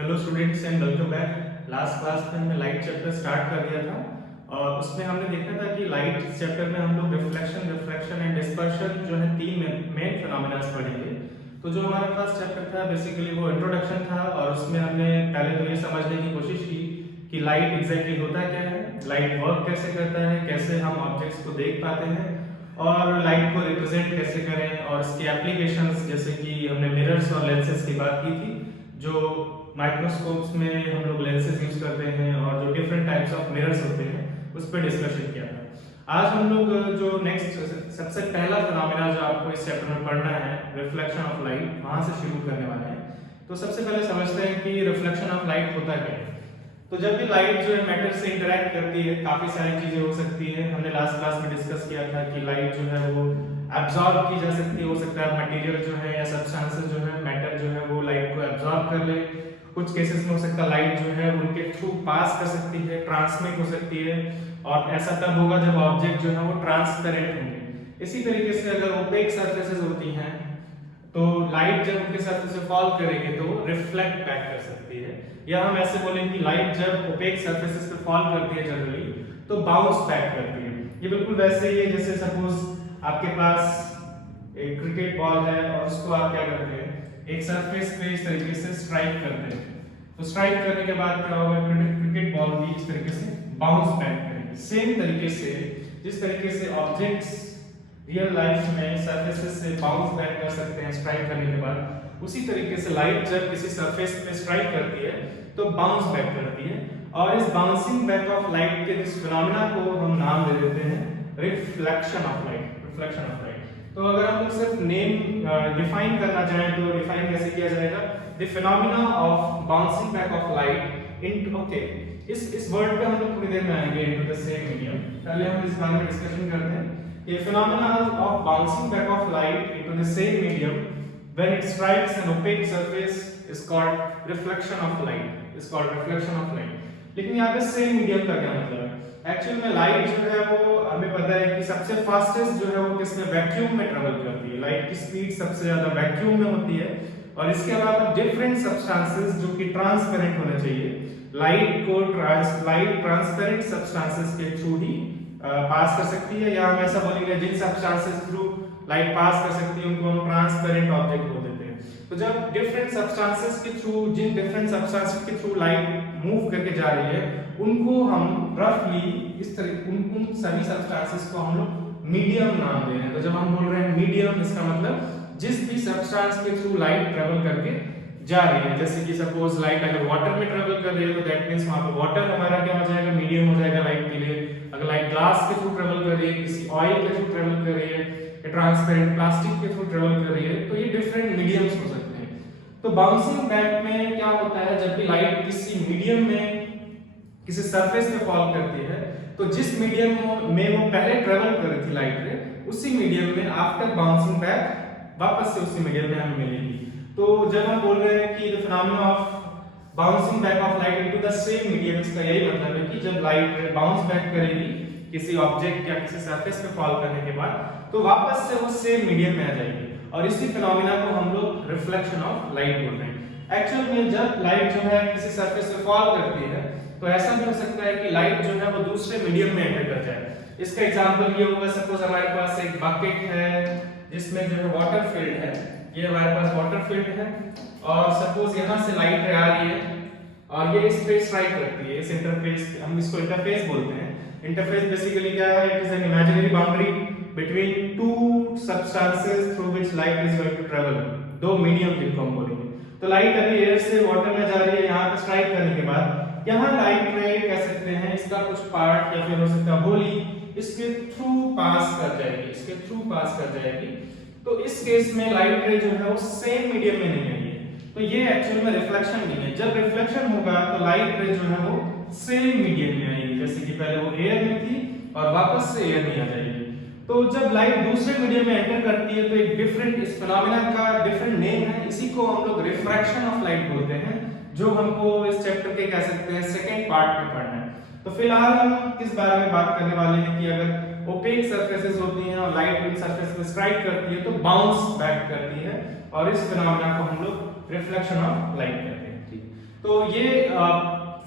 Hello students and welcome back. Last class में हमने light chapter start कर दिया था और उसमें हमने देखा था कि लाइट चैप्टर में हम लोग रिफ्लेक्शन एंड डिस्पर्शन जो है तीन मेन फिनोमेना पढ़ेंगे। तो जो हमारा फर्स्ट चैप्टर था बेसिकली वो इंट्रोडक्शन था और उसमें हमने पहले तो ये समझने की कोशिश की कि लाइट एग्जैक्टली होता क्या है, लाइट वर्क कैसे करता है, कैसे हम ऑब्जेक्ट्स को देख पाते हैं और लाइट को रिप्रेजेंट कैसे करें और इसके एप्लीकेशंस जैसे कि हमने मिरर्स और लेंसेज की बात की थी, जो माइक्रोस्कोप्स में हम लोग लेंसेज यूज करते हैं और जो डिफरेंट टाइप्स ऑफ मिरर्स होते हैं उस पर डिस्कशन किया था। आज हम लोग जो नेक्स्ट सबसे पहला फिनोमेना जो आपको इस चैप्टर में पढ़ना है रिफ्लेक्शन ऑफ लाइट, वहां से शुरू करने वाले हैं। तो सबसे पहले समझते हैं कि रिफ्लेक्शन ऑफ लाइट होता क्या है। तो जब भी लाइट जो है मैटर से इंटरेक्ट करती है काफी सारी चीजें हो सकती है। हमने लास्ट क्लास में डिस्कस किया था कि लाइट जो है वो एब्जॉर्ब की जा सकती है, हो सकता है मटेरियल जो है या सब्सटेंसेस जो है मैटर जो है वो लाइट को एब्जॉर्ब कर ले। कुछ केसेस में हो सकता है लाइट जो है उनके थ्रू पास कर सकती है, ट्रांसमिट हो सकती है और ऐसा तब होगा जब ऑब्जेक्ट जो है वो ट्रांसपेरेंट होंगे। इसी तरीके से अगर ओपेक सरफेसेस होती हैं तो लाइट जब उनके सरफेस पे फॉल करेगी तो रिफ्लेक्ट बैक कर सकती है, या हम ऐसे बोलेंगे कि लाइट जब ओपेक सरफेसेस पे फॉल करती है जनरली तो बाउंस बैक करती है। ये बिल्कुल वैसे ही है जैसे सपोज आपके पास एक क्रिकेट बॉल है और उसको आप क्या करते हैं एक सरफेस पे इस तरीके से स्ट्राइक करते हैं, तो स्ट्राइक करने के बाद क्या होगा, क्रिकेट बॉल भी इस तरीके से बाउंस बैक करेगी। सेम तरीके से जिस तरीके से ऑब्जेक्ट्स रियल लाइफ में सरफेसेस से बाउंस बैक कर सकते हैं स्ट्राइक करने के बाद, उसी तरीके से लाइट जब किसी सरफेस पे स्ट्राइक करती है तो बाउंस बैक करती है। और इस बाउंसिंग बैक ऑफ लाइट के इस फिनोमेना को हम नाम दे देते हैं reflection of light. Reflection of light. तो अगर हम लोग सिर्फ नेम डिफाइन करना चाहें तो डिफाइन कैसे किया जाएगा, the phenomena of bouncing back of light into, okay, इस वर्ड पे हम लोग थोड़ी देर में आएंगे, इनटू द सेम मीडियम। पहले हम इस बारे में डिस्कशन करते हैं। ये phenomena of bouncing back of light into the same medium when it strikes an opaque surface is called reflection of light, is called reflection of light. लेकिन यहाँ पे सेम मीडियम का क्या मतलब है? एक्चुअल में लाइट जो है वो हमें पता है कि सबसे फास्टेस्ट जो है वो किसमें, वैक्यूम में ट्रेवल करती है। लाइट की स्पीड सबसे ज्यादा वैक्यूम में होती है और इसके अलावा डिफरेंट सब्सटेंसेस जो कि ट्रांसपेरेंट होने चाहिए, लाइट ट्रांसपेरेंट सब्सटेंसेस के थ्रू ही पास कर सकती है, या हम ऐसा बोलेंगे जिन सब्सटेंसेस थ्रू लाइट पास कर सकती है उनको हम ट्रांसपेरेंट ऑब्जेक्ट बोल देते हैं। तो जब डिफरेंट सब्सटेंसेस के थ्रू, जिन डिफरेंट सब्सटेंसेस के थ्रू लाइट मूव करके जा रही है उनको हम रफली इस तरह उन सभी सब्सटेंसेस को हम लोग मीडियम नाम दे रहे हैं। तो जब हम बोल रहे हैं मीडियम, इसका मतलब जिस भी सब्सटेंस के थ्रू लाइट ट्रेवल करके जा रही है, जैसे कि सपोज लाइट अगर वाटर में ट्रेवल कर रही है तो दैट मींस वहां पे वाटर हमारा क्या हो जाएगा, मीडियम हो जाएगा लाइट के लिए। अगर लाइट ग्लास के थ्रू ट्रेवल कर रही है, किसी ऑयल के थ्रू ट्रेवल कर रही है, ट्रांसपेरेंट प्लास्टिक के थ्रू ट्रेवल कर रही है, तो ये डिफरेंट मीडियम्स हो सकते हैं। तो बाउंसिंग बैक में क्या होता है, जब भी लाइट किसी मीडियम में किसी सरफेस पे फॉल करती है तो जिस मीडियम में वो पहले ट्रेवल कर रही थी लाइट रे, उसी मीडियम में आफ्टर बाउंसिंग बैक वापस से उसी मीडियम में हमें मिलेगी। तो जब हम बोल रहे हैं कि the phenomena of bouncing back of light into the same medium, इसका यही मतलब है कि जब लाइट बाउंस बैक करेगी किसी ऑब्जेक्ट या किसी सरफेस पे फॉल करने के बाद तो वापस से वो सेम मीडियम में आ जाएगी और इसी फिनोमेना को हम लोग रिफ्लेक्शन ऑफ लाइट बोल रहे हैं। एक्चुअल में जब लाइट जो है किसी सरफेस पे फॉल करती है तो ऐसा भी हो सकता है कि लाइट जो है वो दूसरे मीडियम में एंटर कर जाए। इसका एग्जांपल ये होगा, सपोज हमारे पास एक बकेट है जिसमें जो है वाटर फिल्ड है, ये हमारे पास वाटर फिल्ड है और सपोज यहां से लाइट आ रही है और ये इस पे स्ट्राइक करती है, इस इंटरफेस, हम इसको इंटरफेस बोलते हैं। इंटरफेस बेसिकली क्या है, it is an imaginary boundary between two substances through which light is going to travel, दो मीडियम जिनको हम बोलेंगे। तो लाइट अभी एयर से वाटर में जा रही है, यहां पे स्ट्राइक करने के बाद यहाँ लाइट रे कह सकते हैं इसका कुछ पार्ट या फिर हो सकता है होली इसके थ्रू पास कर जाएगी, इसके थ्रू पास कर जाएगी। तो इस केस में लाइट रे जो है वो सेम मीडियम में नहीं आई है, तो ये एक्चुअल में रिफ्लेक्शन नहीं है। जब रिफ्लेक्शन होगा तो लाइट रे जो है वो सेम मीडियम में आएगी, जैसे कि पहले वो एयर में थी और वापस से एयर में आ जाएगी। तो जब लाइट दूसरे मीडियम में एंटर करती है तो एक डिफरेंट, इस फिनोमेना का डिफरेंट नेम है, इसी को हम लोग रिफ्रैक्शन ऑफ लाइट बोलते हैं, जो हमको इस चैप्टर के कह सकते हैं सेकंड पार्ट में पढ़ना है। तो फिलहाल हम किस बारे में बात करने वाले हैं कि अगर ओपेक सरफेसेस होती हैं और लाइट उन सरफेस पे स्ट्राइक करती है तो बाउंस बैक करती है और इस फिनोमेना को हम लोग रिफ्लेक्शन ऑफ लाइट कहते हैं। ठीक, तो ये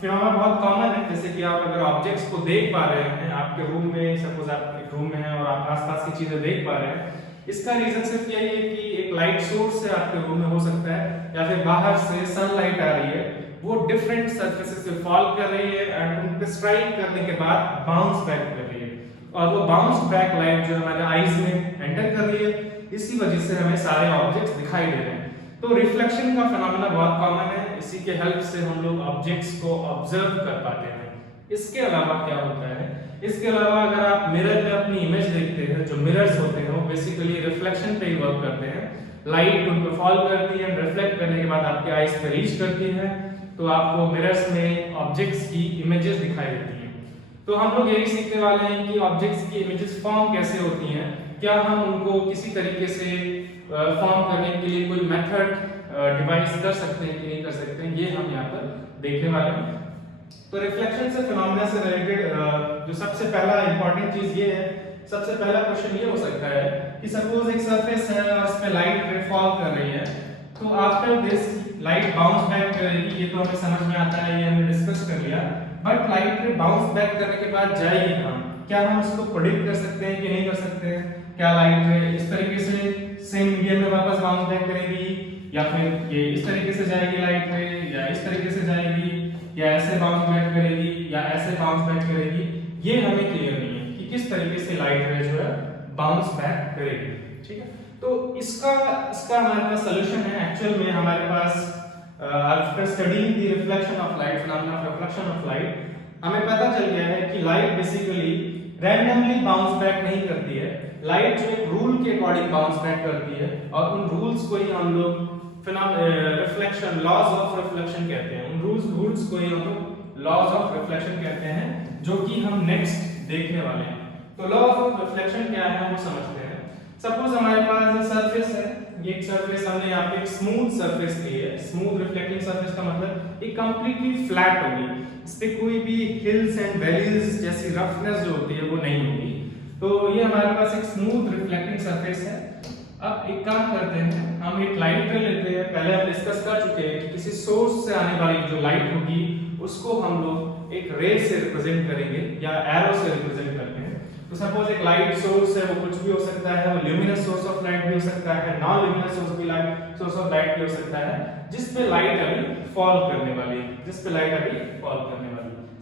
फिनोमेना बहुत कॉमन है। जैसे कि आप अगर ऑब्जेक्ट्स को देख पा रहे हैं आपके रूम में, सपोज आप एक रूम में हैं और आप आसपास की चीजें देख पा रहे हैं, इसका रीजन सिर्फ यही है कि एक लाइट सोर्स से आपके रूम में हो सकता है, या फिर बाहर से सनलाइट आ रही है, वो डिफरेंट सरफेसेस पे फॉल कर रही है एंड उन पे स्ट्राइक करने के बाद बाउंस बैक कर रही है, और वो बाउंस बैक लाइट जो हमारे आईज में एंटर कर रही है, इसी वजह से हमें सारे ऑब्जेक्ट्स दिखाई दे रहे हैं। तो रिफ्लेक्शन का फिनोमेना बहुत कॉमन है, इसी के हेल्प से हम लोग ऑब्जेक्ट्स को ऑब्जर्व कर पाते हैं। इसके अलावा क्या होता है, इसके अलावा अगर आप मिरर में अपनी इमेज देखते हैं, जो मिरर्स होते हैं वो बेसिकली रिफ्लेक्शन पे ही वर्क करते हैं। लाइट उन पर फॉल करती है, रिफ्लेक्ट करने के बाद आपके आईज पे रीच करती है, तो आपको मिरर्स में ऑब्जेक्ट्स की इमेजेस दिखाई देती हैं। तो हम लोग यही सीखने वाले हैं कि ऑब्जेक्ट्स की इमेजेस फॉर्म कैसे होती हैं, क्या हम उनको किसी तरीके से फॉर्म करने के लिए कोई मेथड डिवाइस कर सकते हैं कि नहीं कर सकते हैं, ये हम यहाँ पर देखने वाले हैं। तो रिफ्लेक्शन से फिनोमेना से रिलेटेड जो सबसे पहला इंपॉर्टेंट चीज ये है, सबसे पहला क्वेश्चन ये हो सकता है कि सपोज एक सरफेस है और उस पे लाइट रे फॉल कर रही है, तो after this light bounce back करेगी, ये तो हमें समझ में आता है, ये हमने डिस्कस कर लिया। बट लाइट रे बाउंस बैक करने के बाद जाएगी कहां, क्या हम इसको प्रेडिक्ट कर सकते हैं कि नहीं कर सकते हैं? क्या लाइट रे इस तरीके से सेम मीडियम में वापस बाउंस बैक करेगी, या फिर ये इस तरीके से जाएगी लाइट रे, या इस तरीके से जाएगी, या ऐसे बाउंस बैक करेगी, या ऐसे बाउंस बैक करेगी? ये हमें क्लियर नहीं है कि किस तरीके से लाइट रे जो है बाउंस बैक करेगी। ठीक है, तो इसका हमारे पास सॉल्यूशन है। एक्चुअल में हमारे पास after studying the reflection of light, phenomena of reflection of light, हमें पता चल गया है कि light basically randomly bounce back नहीं करती है। लाइट जो एक रूल के अकॉर्डिंग बाउंस बैक करती है, और उन रूल्स को ही हम लोग रिफ्लेक्शन, लॉज ऑफ रिफ्लेक्शन कहते हैं। उन रूल्स को ही हम लोग लॉज ऑफ रिफ्लेक्शन कहते हैं, जो कि हम नेक्स्ट देखने वाले हैं। तो लॉज ऑफ रिफ्लेक्शन क्या है वो समझते हैं। सपोज हमारे पास एक सरफेस है, ये एक सरफेस हमने यहाँ पे एक स्मूथ सरफेस ली है। स्मूथ रिफ्लेक्टिंग सरफेस का मतलब ये कंप्लीटली फ्लैट होगी, इस पे कोई भी हिल्स एंड वैलीज जैसी रफनेस जो होती है वो नहीं होगी। तो ये हमारे पास एक स्मूथ रिफ्लेक्टिंग सरफेस है। अब एक काम करते हैं, हम एक लाइट रे लेते हैं। पहले हम डिस्कस कर चुके हैं कि किसी सोर्स से आने वाली जो लाइट होगी उसको हम लोग एक रे से रिप्रेजेंट करेंगे या एरो से रिप्रेजेंट करते हैं। तो सपोज एक लाइट सोर्स है, वो कुछ भी हो सकता है, वो ल्यूमिनस सोर्स ऑफ लाइट भी हो सकता है, non luminous source of light भी हो सकता है, जिस पे लाइट अभी फॉल करने वाली है,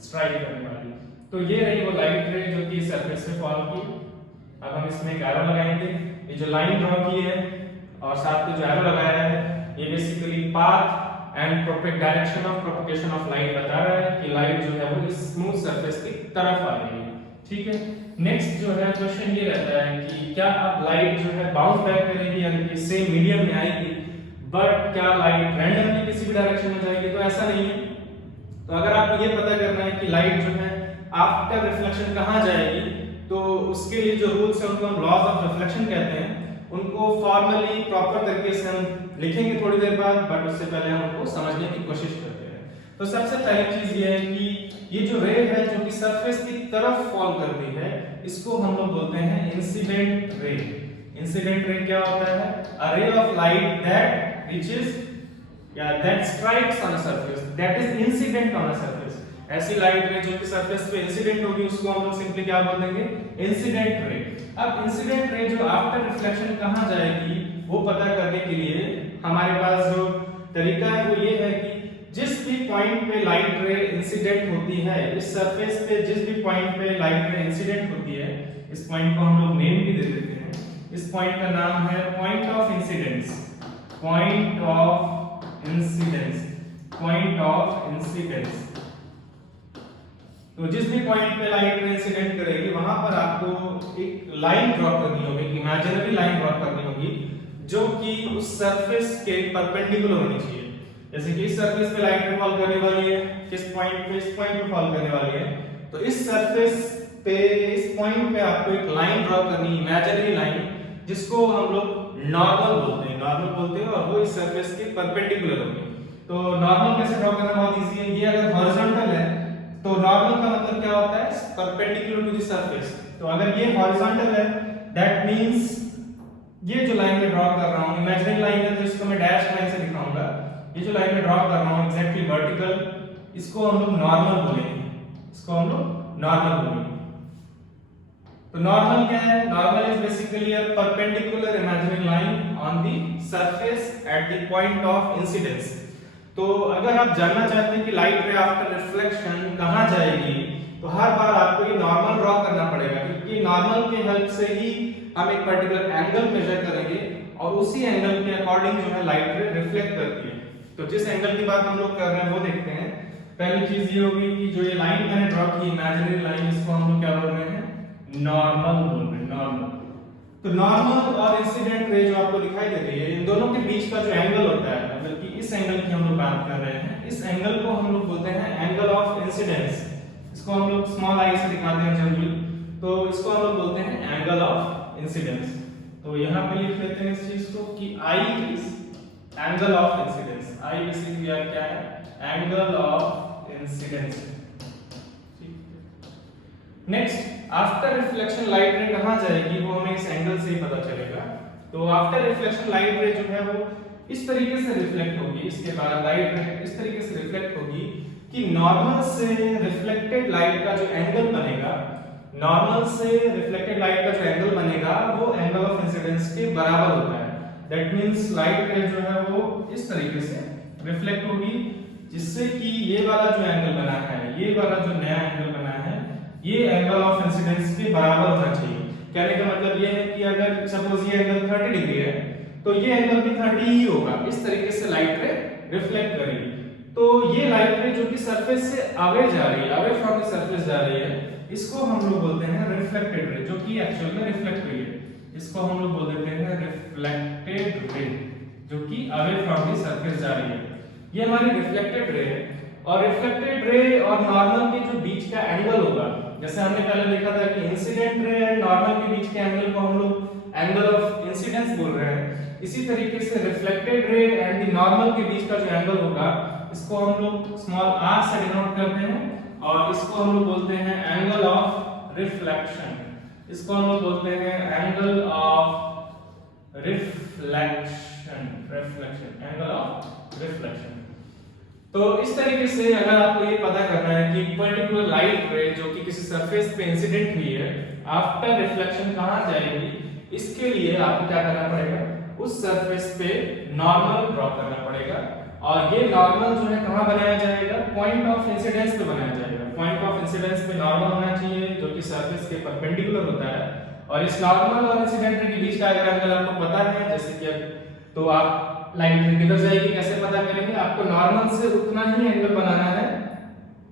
स्ट्राइक करने वाली। तो ये रही वो लाइट रे जो कि सरफेस पे फॉल की। अब हम इसमें एक एरो लगाएंगे। ये जो लाइन ड्रॉ की है और साथ में जो एरो लगाया है, ये basically path and direction of propagation of light बता रहा है कि लाइट जो है वो इस स्मूथ सरफेस की तरफ आ रही है। ठीक है, नेक्स्ट जो है क्वेश्चन ये रहता है कि क्या अब लाइट जो है बाउंस बैक करेगी, यानी कि सेम मीडियम में आएगी, बट क्या लाइट रैंडमली किसी भी डायरेक्शन में जाएगी? तो ऐसा नहीं है। तो अगर आपको ये पता करना है कि लाइट जो है आफ्टर रिफ्लेक्शन कहां जाएगी, तो उसके लिए जो रूल्स हैं उनको हम लॉज ऑफ रिफ्लेक्शन कहते हैं। उनको फॉर्मली प्रॉपर तरीके से हम लिखेंगे थोड़ी देर बाद, बट उससे पहले हम उनको समझने की कोशिश करते हैं। तो सबसे पहली चीज ये है कि ये जो रे है जो कि सरफेस की तरफ फॉल करती है, इसको हम लोग बोलते हैं इंसिडेंट रे। इंसिडेंट रे क्या होता है? A ray of light that reaches या that strikes on a surface, that is incident on a surface. ऐसी लाइट रे जो कि सरफेस पे इंसिडेंट होगी उसको हम लोग सिंपली क्या बोल देंगे? Incident ray. अब इंसिडेंट रे जो आफ्टर रिफ्लेक्शन कहां जाएगी वो पता करने के लिए हमारे पास जो तरीका है वो ये है कि जिस भी पॉइंट पे लाइट रे इंसिडेंट होती है, इस सरफेस पे जिस भी पॉइंट पे लाइट रे इंसिडेंट होती है, इस पॉइंट को हम लोग नेम भी दे देते हैं। इस पॉइंट का नाम है point of incidence. Point of incidence, point of incidence. तो जिस भी पॉइंट पे लाइट रे इंसिडेंट करेगी वहां पर आपको एक लाइन ड्रॉ करनी होगी, इमेजिनरी लाइन ड्रॉ करनी होगी, जो कि उस सरफेस के परपेंडिकुलर होनी चाहिए। जैसे कि इस सरफेस पे लाइट रे फॉल करने वाली है, किस पॉइंट पे? इस पॉइंट पे फॉल करने वाली है। तो इस सरफेस पे, इस पॉइंट पे आपको एक लाइन ड्रॉ करनी, इमेजिनरी लाइन, जिसको हम लोग नॉर्मल बोलते हैं, और वो इस सरफेस के परपेंडिकुलर होगी। तो नॉर्मल कैसे ड्रॉ करना? बहुत इजी है। ये अगर हॉरिजॉन्टल है तो नॉर्मल का मतलब क्या होता है? Perpendicular to the surface. तो अगर ये हॉरिजॉन्टल है, दैट मींस ये जो लाइन मैं ड्रॉ कर रहा हूं इमेजिनरी लाइन है, तो इसको मैं डैश लाइन से दिखाऊंगा। ये जो लाइन में ड्रॉ कर रहा हूँ एग्जैक्टली वर्टिकल, इसको हम लोग नॉर्मल बोलेंगे, इसको हम लोग नॉर्मल बोलेंगे। तो नॉर्मल क्या है? Normal is basically a perpendicular imaginary line on the surface at the point of incidence. तो अगर आप जानना चाहते हैं कि लाइट रे आफ्टर रिफ्लेक्शन कहां जाएगी, तो हर बार आपको ये नॉर्मल ड्रॉ करना पड़ेगा, क्योंकि नॉर्मल के हेल्प से ही हम एक पर्टिकुलर एंगल मेजर करेंगे और उसी एंगल के अकॉर्डिंग जो है लाइट रे रिफ्लेक्ट करती है। तो जिस एंगल की बात हम लोग कर रहे हैं वो देखते हैं। पहली चीज ये होगी कि जो ये लाइन मैंने ड्रॉ की इमेजिनरी लाइन, इसको हम लोग क्या बोल रहे हैं? नॉर्मल बोल रहे हैं, नॉर्मल। तो नॉर्मल और इंसिडेंट रे जो आपको दिखाई दे रही है, इन दोनों के बीच का जो एंगल होता है, मतलब कि इस एंगल की हम लोग बात कर रहे हैं, इस एंगल को हम लोग बोलते हैं एंगल ऑफ इंसिडेंस। इसको हम लोग स्मॉल आई से दिखाते हैं जनरली, तो इसको हम लोग बोलते हैं एंगल ऑफ इंसिडेंस। तो यहाँ पे लिख लेते हैं इस चीज को कि I is angle of incidence. I basically क्या है? Angle of incidence. Next, after reflection light रे कहां जाएगी वो हमें इस एंगल से ही पता चलेगा। तो आफ्टर रिफ्लेक्शन लाइट रे जो है वो इस तरीके से रिफ्लेक्ट होगी, इसके बाद लाइट रे इस तरीके से रिफ्लेक्ट होगी कि नॉर्मल से रिफ्लेक्टेड लाइट का जो एंगल बनेगा, नॉर्मल से रिफ्लेक्टेड लाइट का जो एंगल बनेगा वो एंगल ऑफ इंसिडेंस के बराबर होता है। दैट मींस लाइट रे जो है वो इस तरीके से रिफ्लेक्ट होगी, जिससे कि ये वाला जो एंगल बना है, ये वाला जो नया एंगल बना है, ये एंगल ऑफ इंसिडेंस के बराबर होना चाहिए। कहने का मतलब ये है कि अगर सपोज ये एंगल 30 डिग्री है, तो ये एंगल भी 30 ही होगा। इस तरीके से लाइट रे रिफ्लेक्ट करेगी। तो ये लाइट रे जो कि सरफेस से अवे जा रही है, अवे फ्रॉम द सरफेस जा रही है, इसको हम लोग बोलते हैं रिफ्लेक्टेड रे, जो कि एक्चुअल में रिफ्लेक्ट हुई है। इसको हम लोग बोल देते हैं रिफ्लेक्टेड रे, जो कि अवे फ्रॉम द सरफेस जा रही है। ये हमारी रिफ्लेक्टेड रे है। और रिफ्लेक्टेड रे और नॉर्मल के जो बीच का एंगल होगा, जैसे हमने पहले देखा था कि इंसिडेंट रे और नॉर्मल के बीच के एंगल को हम लोग एंगल ऑफ इंसिडेंस बोल रहे हैं, इसी तरीके से reflected ray and the normal के बीच का जो एंगल होगा, इसको हम लोग स्मॉल r से डिनोट करते हैं और इसको हम लोग बोलते हैं एंगल ऑफ रिफ्लेक्शन। इसको हम लोग बोलते हैं angle of reflection, angle of reflection. तो इस तरीके से अगर आपको ये पता करना है कि पर्टिकुलर लाइट रे जो कि किसी सरफेस पे इंसिडेंट हुई है, आफ्टर रिफ्लेक्शन कहां जाएगी, इसके लिए आपको क्या करना पड़ेगा? उस सरफेस पे नॉर्मल ड्रॉ करना पड़ेगा। और ये नॉर्मल जो है कहां बनाया जाएगा? पॉइंट ऑफ इंसिडेंस पे बनाया जाएगा। पॉइंट ऑफ इंसिडेंस पे नॉर्मल होना चाहिए जो कि सरफेस के परपेंडिकुलर होता है। और इस नॉर्मल और इंसिडेंट के बीच का अगर एंगल आपको पता है, जैसे कि तो आप लाइट किधर जाएगी कैसे पता करेंगे? आपको नॉर्मल से उतना ही एंगल बनाना है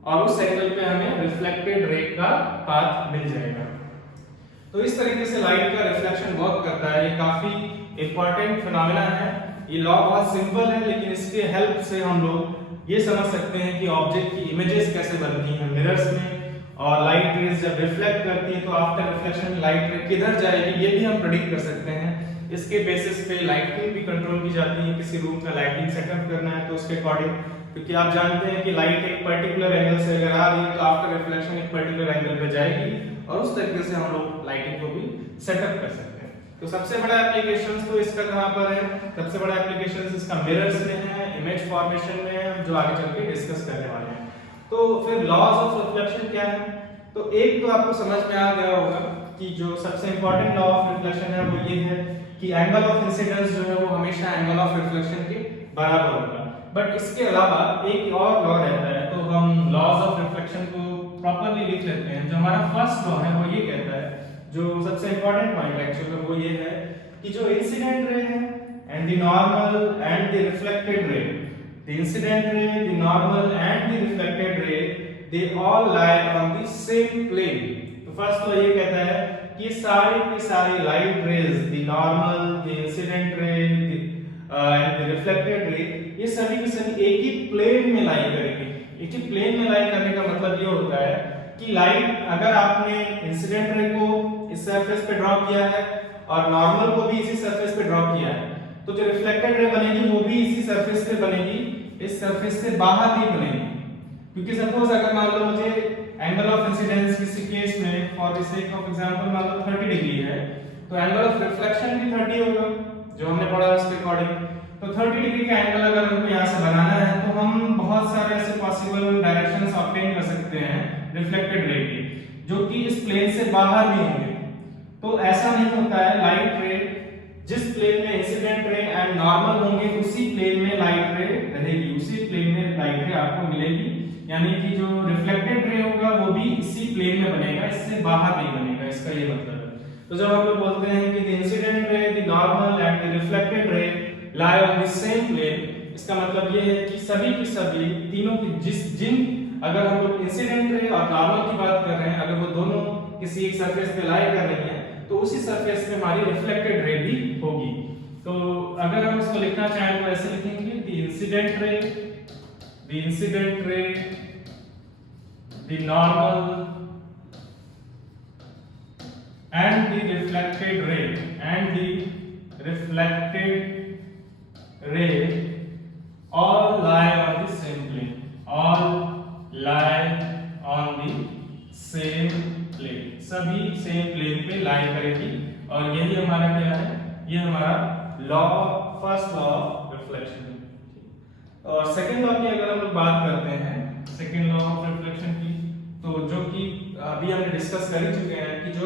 और उस एंगल पे हमें रिफ्लेक्टेड रे का पाथ मिल जाएगा। तो इस तरीके से लाइट का रिफ्लेक्शन वर्क करता है। ये काफी इंपॉर्टेंट फिनोमेना है। ये लॉ बहुत सिंपल है, लेकिन इसके हेल्प से हम लोग ये समझ सकते हैं कि ऑब्जेक्ट की इमेजेस कैसे बनती हैं मिरर्स में, और लाइट रेज जब रिफ्लेक्ट करती है तो आफ्टर रिफ्लेक्शन लाइट रे किधर जाएगी ये भी हम प्रेडिक्ट कर सकते हैं। इसके बेसिस पे लाइटिंग भी कंट्रोल की जाती है। किसी रूम का लाइटिंग सेटअप करना है तो उसके अकॉर्डिंग, क्योंकि आप जानते हैं कि लाइट एक पर्टिकुलर एंगल से अगर आ रही है तो आफ्टर रिफ्लेक्शन एक पर्टिकुलर एंगल पे जाएगी और उस तरीके से हम लोग लाइटिंग को भी सेटअप कर सकते हैं। तो सबसे बड़ा एप्लीकेशन तो इसका कहां पर है? सबसे बड़ा एप्लीकेशन इसका मिरर्स में है, इमेज फॉर्मेशन में है, जो आगे चल के डिस्कस करने वाले हैं। तो फिर लॉज ऑफ रिफ्लेक्शन क्या है? तो एक तो आपको समझ में आ गया होगा कि जो सबसे इंपॉर्टेंट लॉ ऑफ रिफ्लेक्शन है वो ये है कि एंगल ऑफ इंसिडेंस जो है वो हमेशा एंगल ऑफ रिफ्लेक्शन के बराबर होगा। बट इसके अलावा एक और लॉ रहता है, तो हम लॉज ऑफ रिफ्लेक्शन को प्रॉपर्ली लिख लेते हैं। जो हमारा फर्स्ट लॉ है वो ये कहता है, जो सबसे इंपॉर्टेंट पॉइंट एक्चुअली में वो ये है कि जो इंसिडेंट रे है and the normal and the reflected ray, the incident ray, the normal and the reflected ray, they all lie on the same plane. तो फर्स्ट लॉ ये कहता है कि सारे की सारी light rays, the normal, the incident ray and the reflected ray, ये सभी की सभी एक ही प्लेन में लाई करेंगे। एक ही प्लेन में लाई करने का मतलब ये होता है कि लाइट अगर आपने इंसिडेंट रे को इस सरफेस पे ड्रॉ किया है और नॉर्मल को भी इसी सरफेस पे ड्रॉ किया है, तो जो रिफ्लेक्टेड रे बनेगी वो भी इसी सरफेस पे बनेगी, इस सरफेस से बाहर नहीं बनेगी। क्योंकि सपोज अगर मान लो मुझे एंगल ऑफ इंसिडेंस किसी केस में for the sake of example मान लो 30 डिग्री है, तो एंगल ऑफ रिफ्लेक्शन भी 30 होगा जो हमने पढ़ा उसके अकॉर्डिंग। तो 30 डिग्री का एंगल अगर हमको यहाँ से बनाना है तो हम बहुत सारे ऐसे पॉसिबल डायरेक्शंस ऑब्टेन कर सकते हैं रिफ्लेक्टेड रे की, जो कि इस प्लेन से बाहर भी होंगे। तो ऐसा नहीं होता है, लाइट रे जिस प्लेन में इंसिडेंट रे एंड नॉर्मल होंगे उसी प्लेन में लाइट रे रहेगी, उसी प्लेन में लाइट रे आपको मिलेगी। यानी कि जो रिफ्लेक्टेड रे होगा वो भी इसी प्लेन में बनेगा, इससे बाहर नहीं बनेगा, इसका ये मतलब है। तो जब हम लोग बोलते हैं कि the incident ray, the normal and the reflected ray lie on the same plane, इसका मतलब ये है कि सभी की सभी तीनों की जिन अगर हम लोग इंसिडेंट रे और नॉर्मल की बात कर रहे हैं, अगर वो दोनों किसी एक सरफेस पे लाई कर रही हैं तो उसी सरफेस पे हमारी रिफ्लेक्टेड रे भी होगी। तो अगर हम इसको लिखना चाहें तो ऐसे लिखेंगे the incident ray, the normal and the reflected ray all lie on the same plane, सभी सेम प्लेन पे लाई करेगी। और यही हमारा क्या है, ये हमारा law, first law of reflection है। और सेकंड लॉ की अगर हम लोग बात करते हैं, सेकंड लॉ ऑफ रिफ्लेक्शन की, तो जो कि अभी हमने डिस्कस कर ही चुके हैं कि जो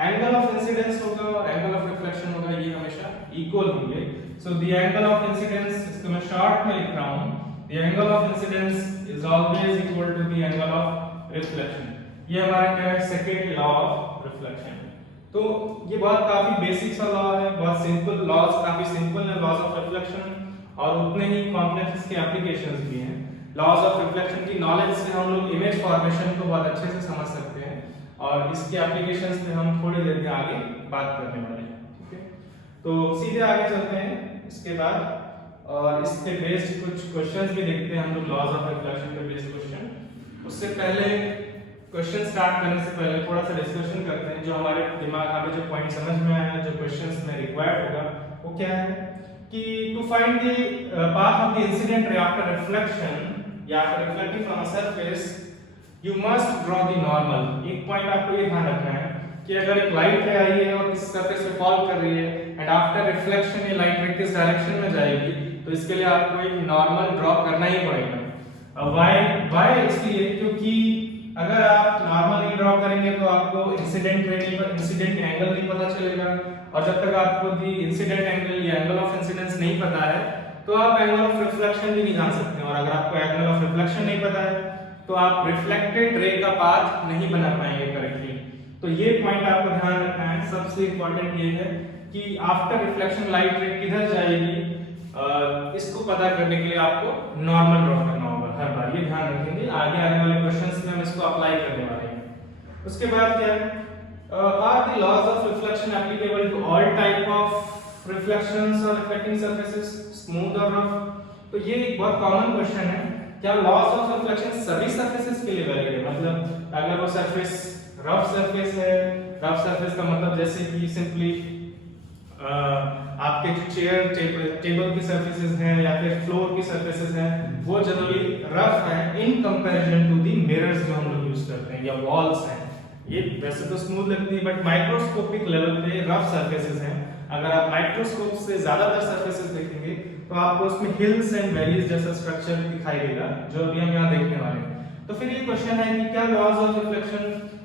एंगल ऑफ इंसिडेंस होगा और एंगल ऑफ रिफ्लेक्शन होगा ये हमेशा इक्वल होंगे। So the angle of incidence, इसको मैं शॉर्ट में लिख रहा हूं, the angle of incidence is always equal to the angle of reflection. ये हमारा क्या है, सेकंड लॉ ऑफ रिफ्लेक्शन। तो ये बहुत काफी बेसिक सा लॉ है, बहुत सिंपल लॉज, काफी सिंपल है लॉज ऑफ रिफ्लेक्शन, और उतने ही कॉम्प्लेक्स इसके एप्लीकेशंस भी हैं। लॉज ऑफ रिफ्लेक्शन की नॉलेज से हम लोग इमेज फॉर्मेशन को बहुत अच्छे से समझ सकते हैं, और इसके एप्लीकेशंस पे हम थोड़ी देर में आगे बात करने वाले हैं। ठीक है, तो सीधे आगे चलते हैं इसके बाद, और इसके बेस्ड कुछ क्वेश्चंस भी देखते हैं हम लोग, लॉज ऑफ रिफ्लेक्शन पे बेस्ड क्वेश्चन। उससे पहले क्वेश्चन स्टार्ट करने से पहले थोड़ा सा डिस्कशन करते हैं, जो हमारे दिमाग हमें जो पॉइंट समझ में आया, जो क्वेश्चंस में रिक्वायर्ड होगा वो क्या है कि to find the path of the incident ray after reflection या फिर reflecting from a surface you must draw the normal. एक पॉइंट आपको ये ध्यान रखना है कि अगर एक लाइट रे आई है और किसी सरफेस पे फॉल कर रही है एंड आफ्टर रिफ्लेक्शन ये लाइट रे किस डायरेक्शन में जाएगी, तो इसके लिए आपको एक नॉर्मल ड्रॉ करना ही पड़ेगा। व्हाई इसलिए क्योंकि अगर आप नॉर्मल नहीं ड्रॉ करेंगे तो आपको इंसिडेंट रे नहीं, इंसिडेंट एंगल नहीं पता चलेगा, और जब तक आपको दी इंसिडेंट एंगल या एंगल ऑफ इंसिडेंस नहीं पता है तो आप एंगल ऑफ रिफ्लेक्शन भी नहीं जान सकते, और अगर आपको एंगल ऑफ रिफ्लेक्शन नहीं पता है तो आप रिफ्लेक्टेड रे का पाथ नहीं बना पाएंगे करेक्टली। तो ये पॉइंट आपको ध्यान रखना है। सबसे इंपॉर्टेंट ये है कि आफ्टर रिफ्लेक्शन लाइट रे किधर जाएगी, इसको पता करने के लिए आपको नॉर्मल ड्रॉ करना होगा हर बार, ये ध्यान रखेंगे। आगे आने वाले क्वेश्चंस में हम इसको अप्लाई करने वाले हैं। उसके बाद क्या है, are the laws of reflection applicable to all type of reflections और रिफ्लेक्टिंग सरफेसेस, स्मूथ और रफ। तो ये एक बहुत कॉमन क्वेश्चन है, क्या लॉज ऑफ रिफ्लेक्शन सभी सरफेसेस के लिए वैलिड है? मतलब अगर वो सरफेस रफ सरफेस है, रफ सरफेस का मतलब जैसे कि सिंपली आपके चेयर टेबल की सरफेसेस हैं या फिर फ्लोर की सरफेसेस हैं, वो जनरली रफ हैं in comparison to the mirrors जो हम लोग यूज करते हैं या वॉल्स हैं। ये वैसे तो स्मूथ लगती है बट माइक्रोस्कोपिक लेवल पे रफ सरफेसेस हैं। अगर आप माइक्रोस्कोप से ज्यादातर सरफेसेस देखेंगे तो आपको उसमें हिल्स एंड वैलीज जैसा स्ट्रक्चर दिखाई देगा, जो अभी हम यहाँ देखने वाले हैं। तो फिर ये क्वेश्चन है कि क्या laws of reflection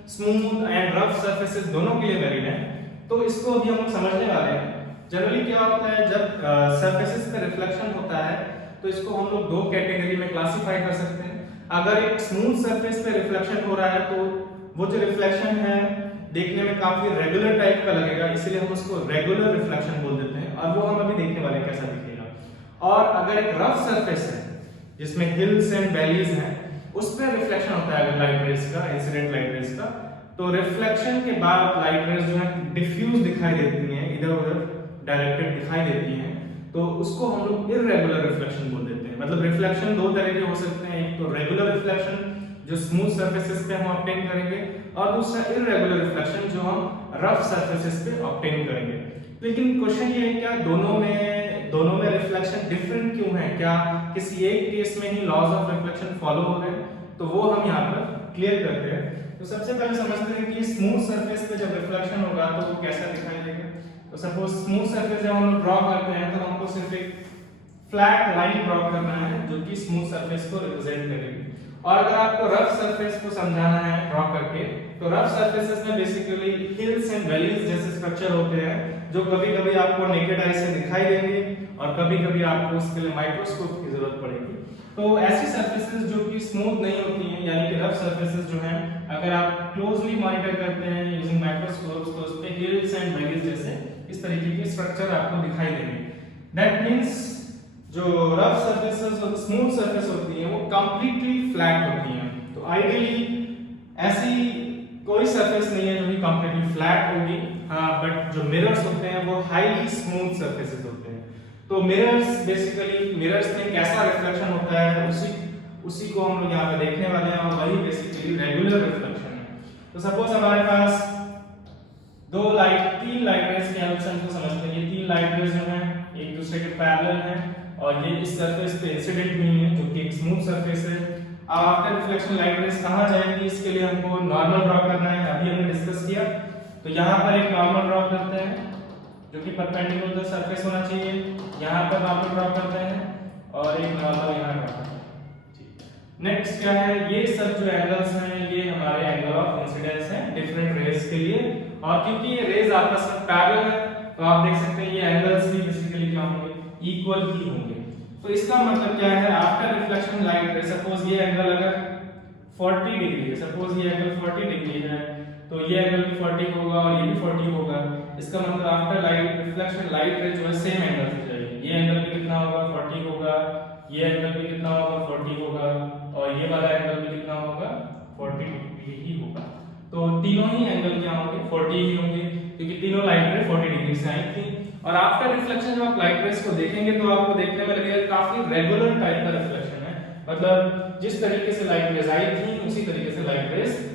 smooth and rough surfaces दोनों के लिए वैलिड है? तो इसको अभी हम समझने वाले हैं। जनरली क्या होता है, जब सरफेसेस पे रिफ्लेक्शन होता है तो इसको हम लोग दो कैटेगरी में क्लासिफाई कर सकते हैं। अगर एक स्मूथ सरफेस पे रिफ्लेक्शन हो रहा है तो वो जो रिफ्लेक्शन है देखने में काफी रेगुलर टाइप का लगेगा, इसलिए हम उसको रेगुलर रिफ्लेक्शन बोल देते हैं, और वो हम अभी देखने वाले कैसा दिखेगा। और अगर एक रफ सरफेस है जिसमें हिल्स एंड वैलीज हैं, उस पर रिफ्लेक्शन होता है अगर लाइट रेज का, इंसिडेंट लाइट रेज का, तो रिफ्लेक्शन के बाद लाइट रेज जो है डिफ्यूज दिखाई देती हैं, इधर उधर डायरेक्टेड दिखाई देती हैं, तो उसको हम लोग इररेगुलर रिफ्लेक्शन बोल देते हैं। मतलब रिफ्लेक्शन दो तरह के हो सकते हैं, एक तो रेगुलर रिफ्लेक्शन जो स्मूथ सरफेसेस पे हम ऑब्टेन करेंगे, और दूसरा इररेगुलर रिफ्लेक्शन जो हम रफ सरफेसेस पे ऑब्टेन करेंगे। लेकिन क्वेश्चन ये है, क्या दोनों में रिफ्लेक्शन डिफरेंट क्यों है? क्या किसी एक केस में ही लॉज ऑफ रिफ्लेक्शन फॉलो हो रहे हैं? तो वो हम यहाँ पर क्लियर करते हैं। तो सबसे पहले समझते हैं कि स्मूथ सरफेस पे जब रिफ्लेक्शन होगा तो वो कैसा दिखाई देगा। तो सपोज स्मूथ सरफेस जब हम लोग ड्रॉ करते हैं तो हमको सिर्फ एक फ्लैट लाइन ड्रॉ करना है जो कि स्मूथ सरफेस को रिप्रेजेंट करेगी। और अगर आपको रफ सरफेस को समझाना है ड्रॉ करके, तो रफ सरफेसेस में बेसिकली हिल्स एंड वैलीज जैसे स्ट्रक्चर होते हैं जो कभी-कभी आपको नेकेड आई से दिखाई देंगे और कभी-कभी आपको उसके लिए माइक्रोस्कोप की जरूरत पड़ेगी। तो ऐसी सरफेसेस जो कि स्मूथ नहीं होती हैं, यानी कि रफ सरफेसेस जो हैं, अगर आप क्लोजली मॉनिटर करते हैं यूजिंग माइक्रोस्कोप्स तो उस पे हिल्स एंड वैलीज जैसे इस तरीके के स्ट्रक्चर आपको दिखाई देंगे। दैट मींस जो रफ सरफेसेस और स्मूथ सरफेस होती हैं वो कंप्लीटली फ्लैट होती हैं। तो आइडियली ऐसी कोई सरफेस नहीं है जो कि कंप्लीटली फ्लैट होगी। हाँ, बट जो मिरर्स होते हैं वो हाईली स्मूथ सरफेसेस होते हैं। तो मिरर्स बेसिकली मिरर्स में कैसा रिफ्लेक्शन होता है उसी को हम लोग यहाँ पे देखने वाले हैं, और वही बेसिकली रेगुलर रिफ्लेक्शन है। तो सपोज हमारे पास तीन लाइट रेज के हेल्प से हमको समझते हैं ये तीन लाइट रेज जो हैं एक दूसरे के पैरेलल हैं और ये इस सरफेस पे इंसिडेंट हुई है जो कि एक स्मूथ सरफेस है। अब आफ्टर रिफ्लेक्शन लाइट रेज कहां जाएंगी, इसके लिए हमको नॉर्मल ड्रॉ करना है, अभी हमने डिस्कस किया। तो यहां पर एक नॉर्मल ड्रॉ करते हैं जो कि परपेंडिकुलर टू द सरफेस होना चाहिए, यहां पर नॉर्मल ड्रॉ करते हैं और एक नॉर्मल यहां ड्रॉ करते हैं। नेक्स्ट क्या है, ये सब जो एंगल्स हैं ये हमारे एंगल ऑफ इंसिडेंस हैं डिफरेंट रेज के लिए, और क्योंकि ये रेज आपस में पैरेलल है तो आप देख सकते हैं ये एंगल्स भी बेसिकली क्या होंगे, इक्वल ही होंगे। तो इसका मतलब क्या है, आफ्टर रिफ्लेक्शन लाइट रे सपोज ये एंगल अगर 40 डिग्री है, सपोज ये एंगल 40 डिग्री है तो ये एंगल भी 40 होगा और ये भी 40 होगा। इसका मतलब after light reflection light ray जो है सेम एंगल से जाएगी। ये एंगल भी कितना होगा, 40 होगा, ये एंगल भी कितना होगा, 40 होगा, और ये वाला एंगल भी कितना होगा, 40 डिग्री ही होगा। तो तीनों ही एंगल क्या होंगे, 40 ही होंगे, क्योंकि तीनों लाइट रे 40 डिग्री से आई थी। और आफ्टर रिफ्लेक्शन जब आप लाइट रेज को देखेंगे तो आपको देखने में लगेगा काफी रेगुलर टाइप का रिफ्लेक्शन है, मतलब जिस तरीके से लाइट रेज आई थी उसी तरीके से लाइट रेज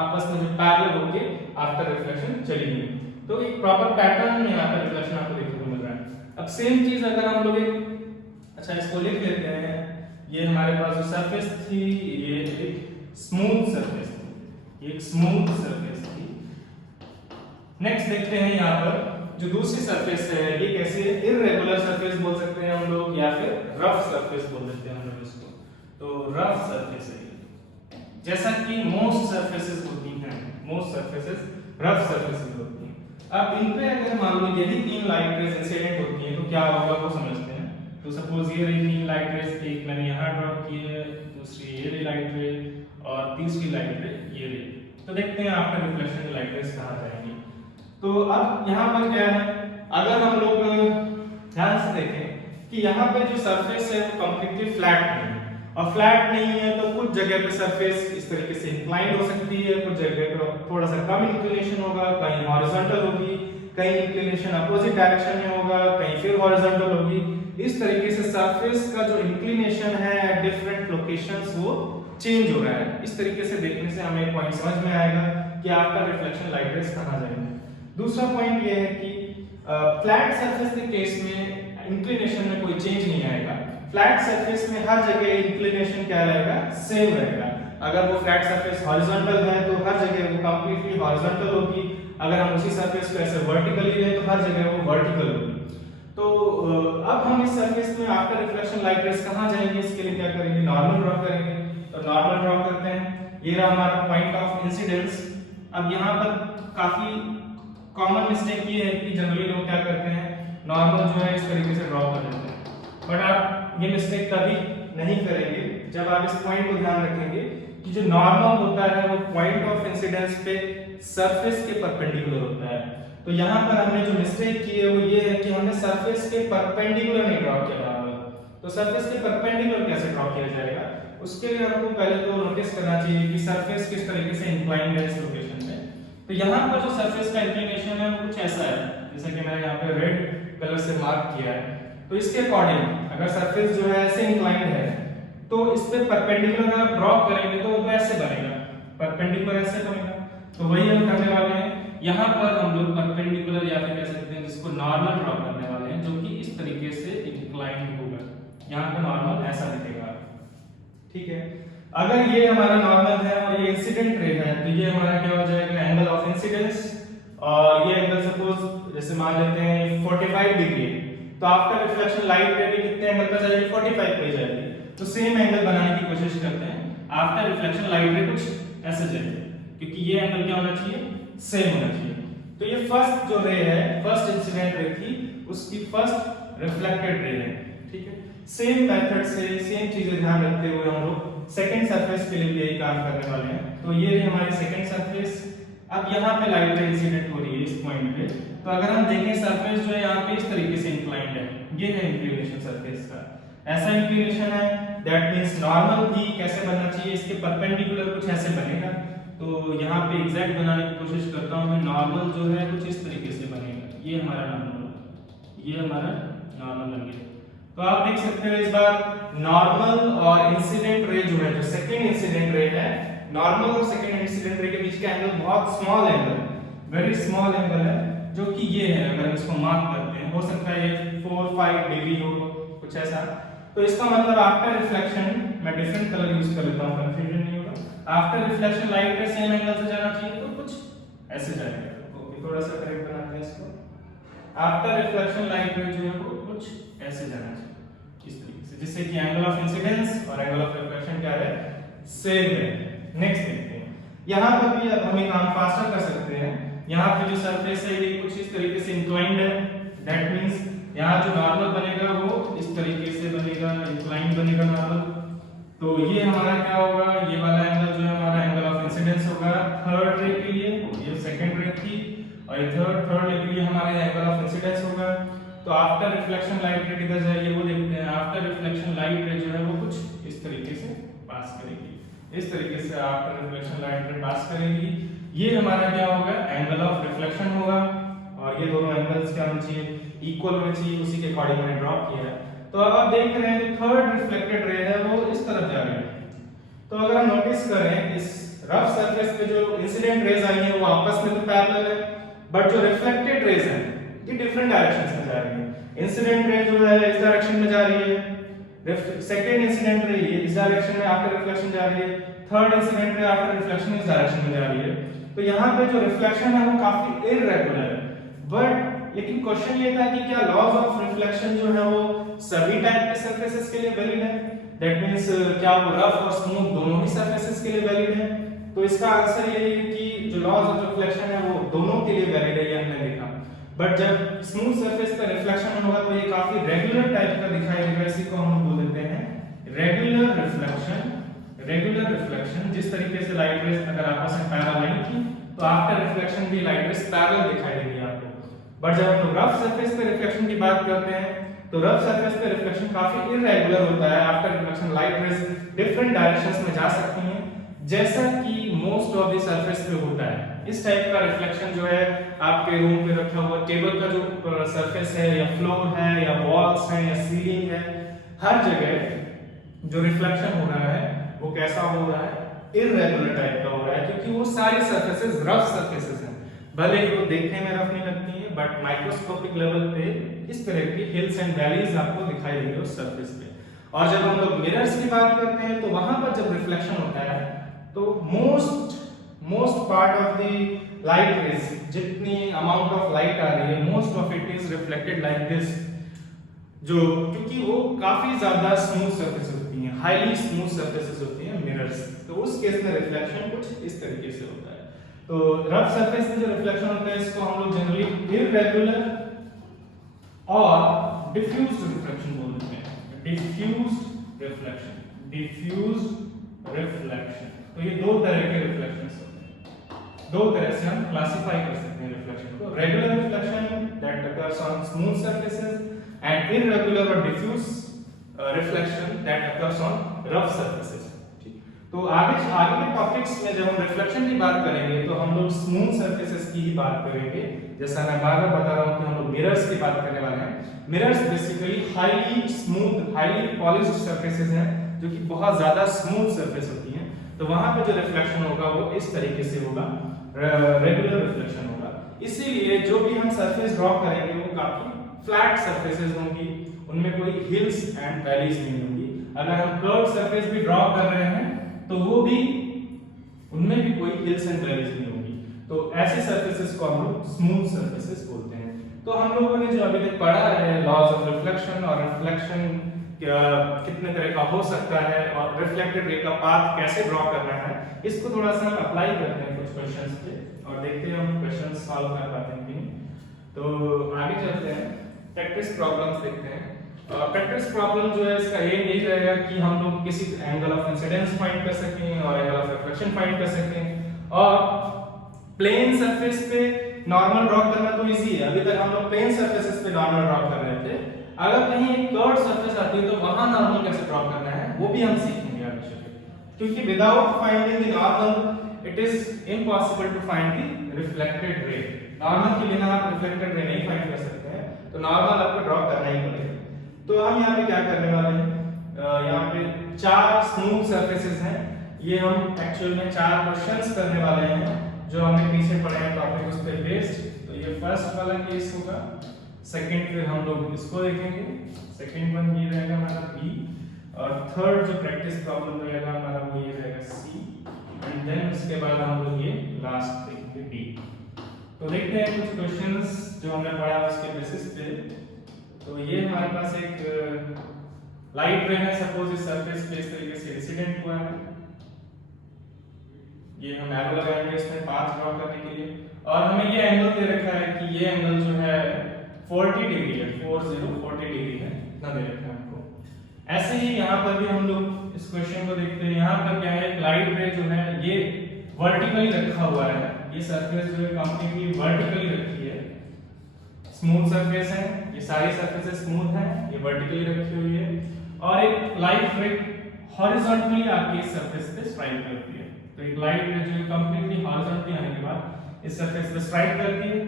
आपस में जो पैरेलल होके आफ्टर रिफ्लेक्शन चली गई। तो एक प्रॉपर पैटर्न में यहाँ पर रिफ्लेक्शन आपको देखने को मिल रहा है। अब सेम चीज अगर हम लोग अच्छा इसको लिख लेते हैं, ये हमारे पास जो सरफेस थी ये एक स्मूथ सरफेस थी, ये एक स्मूथ सरफेस थी। नेक्स्ट देखते हैं यहाँ पर जो दूसरी सरफेस है ये कैसी है, इररेगुलर सरफेस बोल सकते हैं हम लोग या फिर रफ सरफेस बोल देते हैं हम लोग इसको। तो रफ सरफेस है जैसा कि मोस्ट सरफेसेस होती हैं, मोस्ट सरफेसेस रफ सरफेसेस होती हैं। अब इन पे अगर मान लो यदि तीन लाइट रेज इंसिडेंट होती हैं तो क्या होगा वो समझते हैं। तो सपोज ये रही तीन लाइट रेज, एक मैंने यहाँ ड्रॉ की है, दूसरी ये रही लाइट रे और तीसरी लाइट रे ये रही। तो देखते हैं आफ्टर रिफ्लेक्शन लाइट रेज कहाँ जाएंगी। तो अब यहाँ पर क्या है, अगर हम लोग ध्यान से देखें कि यहाँ पे जो सरफेस है वो कंप्लीटली फ्लैट नहीं है, और फ्लैट नहीं है तो कुछ जगह पे सरफेस इस तरीके से इंक्लाइंड हो सकती है, कुछ जगह पे थोड़ा सा कम इंक्लिनेशन होगा, कहीं हॉरिजॉन्टल होगी, कहीं इंक्लिनेशन अपोजिट डायरेक्शन में होगा, कहीं फिर हॉरिजॉन्टल होगी। इस तरीके से सरफेस का जो इंक्लिनेशन है एट डिफरेंट लोकेशंस वो चेंज हो रहा है। इस तरीके से देखने से हमें एक पॉइंट समझ में आएगा कि आफ्टर रिफ्लेक्शन लाइट रेज कहाँ जाएंगे। दूसरा पॉइंट ये है कि फ्लैट सरफेस के केस में इंक्लिनेशन में कोई चेंज नहीं आएगा। फ्लैट सरफेस में हर जगह इंक्लिनेशन क्या रहेगा, सेम रहेगा। अगर वो फ्लैट सरफेस हॉरिजॉन्टल है तो हर जगह वो कंप्लीटली हॉरिजॉन्टल होगी, अगर हम उसी सरफेस को ऐसे वर्टिकली लें तो हर जगह वो वर्टिकल होगी। तो अब हम इस सरफेस में आफ्टर रिफ्लेक्शन लाइट रेज कहाँ जाएंगे, इसके लिए क्या करेंगे, नॉर्मल ड्रॉ करेंगे। तो नॉर्मल ड्रॉ करते हैं, ये रहा हमारा पॉइंट ऑफ इंसिडेंस। अब यहाँ पर काफी कॉमन मिस्टेक ये है कि जनरली लोग क्या करते हैं, नॉर्मल जो है इस तरीके से ड्रॉ कर देते हैं, बट आप ये मिस्टेक कभी नहीं करेंगे जब आप इस पॉइंट को ध्यान रखेंगे कि जो नॉर्मल होता है वो पॉइंट ऑफ इंसिडेंस पे सरफेस के परपेंडिकुलर होता है। तो यहाँ पर हमने जो मिस्टेक की है वो ये है कि हमने सरफेस के परपेंडिकुलर नहीं ड्रॉ किया नॉर्मल। तो सरफेस के परपेंडिकुलर कैसे ड्रॉ किया जाएगा, उसके लिए हमको पहले तो नोटिस करना चाहिए कि सरफेस किस तरीके से इंक्लाइंड है इस लोकेशन पे। तो यहाँ पर जो सरफेस का इंक्लिनेशन है वो कुछ ऐसा है, जैसे कि मैंने यहाँ पे रेड कलर से मार्क किया है। तो इसके अकॉर्डिंग अगर सरफेस जो है ऐसे इंक्लाइंड है तो इस पे परपेंडिकुलर अगर ड्रॉ करेंगे तो वो ऐसे बनेगा, परपेंडिकुलर ऐसे बनेगा। तो वही हम करने वाले हैं, यहाँ पर हम लोग परपेंडिकुलर या फिर कह सकते हैं जिसको नॉर्मल ड्रॉ करने वाले हैं, जो कि इस तरीके से इंक्लाइंड होगा। यहाँ पर नॉर्मल ऐसा दिखेगा, ठीक है। अगर ये हमारा नॉर्मल है और ये इंसिडेंट रे है तो ये हमारा क्या हो जाएगा, एंगल ऑफ इंसिडेंस। और ये एंगल सपोज जैसे मान लेते हैं 45 डिग्री, तो आफ्टर रिफ्लेक्शन लाइट रे भी कितने एंगल पर जाएगी, 45 पे जाएगी। तो सेम एंगल बनाने की कोशिश करते हैं। आफ्टर रिफ्लेक्शन लाइट रे कुछ ऐसे जाएगी, क्योंकि ये एंगल क्या होना चाहिए, सेम होना चाहिए। तो ये फर्स्ट जो रे है, फर्स्ट इंसिडेंट रे थी, उसकी फर्स्ट रिफ्लेक्टेड रे है, ठीक है। सेम मेथड से सेम चीजें ध्यान रखते हुए हम लोग सेकंड सरफेस के लिए भी यही काम करने वाले हैं। तो ये रही हमारी सेकंड सरफेस। अब यहाँ पे लाइट रे इंसिडेंट हो रही है इस पॉइंट पे। तो अगर हम देखें सरफेस जो है यहाँ पे इस तरीके से इंक्लाइंड है, ये है इंक्लिनेशन सरफेस का, ऐसा इंक्लिनेशन है, दैट मींस नॉर्मल भी कैसे बनना चाहिए, इसके परपेंडिकुलर कुछ ऐसे बनेगा। तो यहाँ पे एग्जैक्ट बनाने की कोशिश करता हूँ मैं। नॉर्मल जो है कुछ इस तरीके से बनेगा, ये हमारा नॉर्मल, ये हमारा नॉर्मल बन गया। तो आप देख सकते हो इस बार नॉर्मल और इंसिडेंट रे जो है, जो सेकंड इंसिडेंट रे है, नॉर्मल और सेकंड इंसिडेंट रे के बीच का एंगल बहुत small angle, very small angle है, जो कि ये है। अगर हम इसको मार्क करते हैं, हो सकता है ये 4-5 डिग्री हो, कुछ ऐसा। तो इसका मतलब आफ्टर रिफ्लेक्शन, मैं डिफरेंट कलर यूज कर लेता हूं, कंफ्यूजन नहीं होगा। आफ्टर रिफ्लेक्शन लाइट रे सेम एंगल से जाना चाहिए, तो कुछ ऐसे जाएगा। ओके, थोड़ा सा करेक्ट बनाते हैं इसको। आफ्टर रिफ्लेक्शन लाइट रे जो है वो कुछ ऐसे जाना चाहिए, इस तरीके से, जिससे कि एंगल ऑफ इंसिडेंस और एंगल ऑफ रिफ्लेक्शन क्या है, सेम है। नेक्स्ट देखते हैं, यहां पर भी अब हम एक काम फास्टर कर सकते हैं। यहां पे जो सरफेस है ये कुछ इस तरीके से इंक्लाइंड है, दैट मींस यहां जो नॉर्मल बनेगा वो इस तरीके से बनेगा, इंक्लाइंड बनेगा नॉर्मल। तो ये हमारा क्या होगा, ये वाला एंगल जो है हमारा एंगल ऑफ इंसिडेंस होगा थर्ड रे के लिए, ये सेकंड रे थी, और ये थर्ड रे के लिए हमारा एंगल ऑफ इंसिडेंस होगा। तो आफ्टर रिफ्लेक्शन लाइट रे किधर जाएगी वो देखते हैं। आफ्टर रिफ्लेक्शन लाइट रे जो है वो कुछ इस तरीके से पास करेगी, इस तरीके से आफ्टर रिफ्लेक्शन लाइट रे पास करेगी। ये हमारा क्या होगा, एंगल ऑफ रिफ्लेक्शन होगा, और ये दोनों एंगल्स क्या होने चाहिए, इक्वल होने चाहिए, उसी के अकॉर्डिंग मैंने ड्रॉ किया है। तो अब आप देख रहे हैं जो थर्ड रिफ्लेक्टेड रे है वो इस तरफ जा रही है। तो अगर हम नोटिस करें इस रफ सरफेस पे जो इंसिडेंट रेज आई है वो आपस में तो पैरेलल है, बट जो रिफ्लेक्टेड रेज है ये डिफरेंट डायरेक्शंस में जा रही है। इंसिडेंट रे जो है इस डायरेक्शन में जा रही है, सेकंड इंसिडेंट रे ये इस डायरेक्शन में आफ्टर रिफ्लेक्शन जा रही है, third incident ray after reflection इस डायरेक्शन में जा रही है। तो यहाँ पे जो रिफ्लेक्शन है वो काफी इररेगुलर है, बट लेकिन क्वेश्चन ये था कि क्या लॉज ऑफ रिफ्लेक्शन जो है वो सभी टाइप के सरफेसेस के लिए वैलिड है, दैट मींस क्या वो रफ और स्मूथ दोनों ही सरफेसेस के लिए वैलिड है। तो इसका आंसर ये है कि जो लॉज ऑफ रिफ्लेक्शन है वो दोनों के लिए वैलिड है, ये हमने देखा। बट जब स्मूथ सरफेस पे रिफ्लेक्शन होगा तो ये काफी रेगुलर टाइप का दिखाई देगा, इसी को हम बोल देते हैं रेगुलर रिफ्लेक्शन। रेगुलर रिफ्लेक्शन, जिस तरीके से लाइट रेज अगर आपस में पैरेलल नहीं थी तो आफ्टर रिफ्लेक्शन भी लाइट रेज पैरेलल दिखाई देगी आपको। बट जब हम रफ सरफेस पे रिफ्लेक्शन की बात करते हैं तो रफ सरफेस पे रिफ्लेक्शन काफी इररेगुलर होता है। After reflection light rays different directions में जा सकती हैं, जैसा कि मोस्ट ऑफ द सरफेस पे होता है। इस टाइप का रिफ्लेक्शन जो है आपके रूम में रखा हुआ टेबल का जो सरफेस है, या फ्लोर है, या वॉल्स हैं, या सीलिंग है, हर जगह जो रिफ्लेक्शन हो रहा है वो कैसा हो रहा है, इररेगुलर टाइप का हो रहा है, क्योंकि वो सारी सरफेसेस रफ सरफेसेस हैं। भले ही वो देखने में रफ नहीं लगती हैं, बट माइक्रोस्कोपिक लेवल पे इस तरह की हिल्स एंड वैलीज आपको दिखाई देंगे उस सरफेस पे। और जब हम लोग मिरर्स की बात करते हैं तो वहां पर जब रिफ्लेक्शन होता है तो most part of the light rays, जितनी अमाउंट ऑफ लाइट आ रही है, most of it is reflected like this, जो क्योंकि वो काफी ज्यादा स्मूथ सरफेस होती हैं, हाईली स्मूथ सरफेसेस होती हैं मिरर्स, तो उस केस में रिफ्लेक्शन कुछ इस तरीके से होता है। तो रफ सरफेस में जो रिफ्लेक्शन होता है इसको हम लोग जनरली इररेगुलर और डिफ्यूज्ड रिफ्लेक्शन बोलते हैं। Diffused reflection, diffused reflection. तो ये दो तरह के रिफ्लेक्शंस होते हैं, दो तरह से हम क्लासिफाई कर सकते हैं रिफ्लेक्शन को। Regular reflection that occurs on smooth surfaces and irregular or diffuse reflection that occurs on rough surfaces। तो आगे के टॉपिक्स में जब हम रिफ्लेक्शन की बात करेंगे तो हम लोग स्मूथ सरफेसेस की ही बात करेंगे। जैसा मैं बार बार बता रहा हूँ कि हम लोग मिरर्स की बात करने वाले हैं। Mirrors basically highly smooth, highly polished surfaces हैं, जो कि बहुत ज्यादा स्मूथ सरफेस होती हैं। तो वहां पे जो रिफ्लेक्शन होगा वो इस तरीके से होगा, रेगुलर रिफ्लेक्शन होगा। इसीलिए जो भी हम सरफेस ड्रॉ करेंगे वो काफी फ्लैट सरफेसेस होंगी, उनमें कोई हिल्स एंड वैलीज नहीं होंगी। अगर हम कर्व सरफेस भी ड्रॉ कर रहे हैं तो वो भी, उनमें भी कोई हिल्स एंड वैलीज नहीं होंगी। तो ऐसे सरफेसेस को हम लोग स्मूथ सरफेसेस बोलते हैं। तो हम लोगों ने जो अभी तक पढ़ा है लॉज ऑफ रिफ्लेक्शन और रिफ्लेक्शन कितने तरह का हो सकता है और रिफ्लेक्टेड रे का पाथ कैसे ड्रॉ करना है, इसको थोड़ा सा हम अप्लाई करते हैं कुछ क्वेश्चंस पे और देखते हैं हम क्वेश्चंस सॉल्व कर पाते हैं कि नहीं। तो आगे चलते हैं, प्रैक्टिस प्रॉब्लम्स देखते हैं। प्रैक्टिस प्रॉब्लम जो है इसका एम यही रहेगा कि हम लोग किसी एंगल ऑफ इंसिडेंस फाइंड कर सकें और एंगल ऑफ रिफ्लेक्शन फाइंड कर सकें। और प्लेन सरफेस पे नॉर्मल ड्रॉ करना तो इजी है, अभी तक हम लोग प्लेन सरफेसेस पे नॉर्मल ड्रॉ कर रहे थे। अगर कहीं एक कर्व सरफेस आती है तो वहां नॉर्मल कैसे ड्रॉ करना है वो भी हम सीखेंगे आगे चल के, क्योंकि without finding the normal it is impossible to find the reflected ray. Normal के बिना आप रिफ्लेक्टेड रे नहीं फाइंड कर सकते हैं, तो नॉर्मल आपको ड्रॉ करना ही पड़ेगा। तो हम यहाँ पे क्या करने वाले हैं, यहाँ पे 4 स्मूथ सरफेसेस हैं, ये हम एक्चुअल में 4 क्वेश्चंस करने वाले हैं जो हमने पीछे पढ़े हैं टॉपिक उस पे बेस्ड। तो ये फर्स्ट वाला केस होगा, सेकंड फिर हम लोग इसको देखेंगे, सेकंड वन ये रहेगा हमारा बी, और थर्ड जो प्रैक्टिस प्रॉब्लम रहेगा हमारा वो ये रहेगा सी, एंड देन उसके बाद हम लोग ये लास्ट देखेंगे बी। तो देखते हैं कुछ क्वेश्चंस जो हमने पढ़ा उसके बेसिस पे। तो ये हमारे पास एक लाइट रे है, सपोज इस सरफेस पे इस तरीके से इंसिडेंट हुआ है, ये हम एरो लगाएंगे इसमें पाथ ड्रॉ करने के लिए, और हमें ये एंगल दे रखा है कि ये एंगल जो है 40 डिग्री है, 40 डिग्री है, इतना दे रखा है हमको। ऐसे ही यहाँ पर भी हम लोग इस क्वेश्चन को देखते हैं, यहाँ पर क्या है, लाइट रे जो है ये वर्टिकली रखा हुआ है, ये सरफेस जो है कंप्लीटली वर्टिकली रखी है, स्मूथ सरफेस है, ये सारी सरफेसेस स्मूथ हैं, ये वर्टिकली रखी हुई है, और एक लाइट रे हॉरिजॉन्टली आके इस सरफेस पे स्ट्राइक करती है। तो एक लाइट रे जो है कंप्लीटली हॉरिजॉन्टली आने के बाद इस सरफेस पे स्ट्राइक करती है।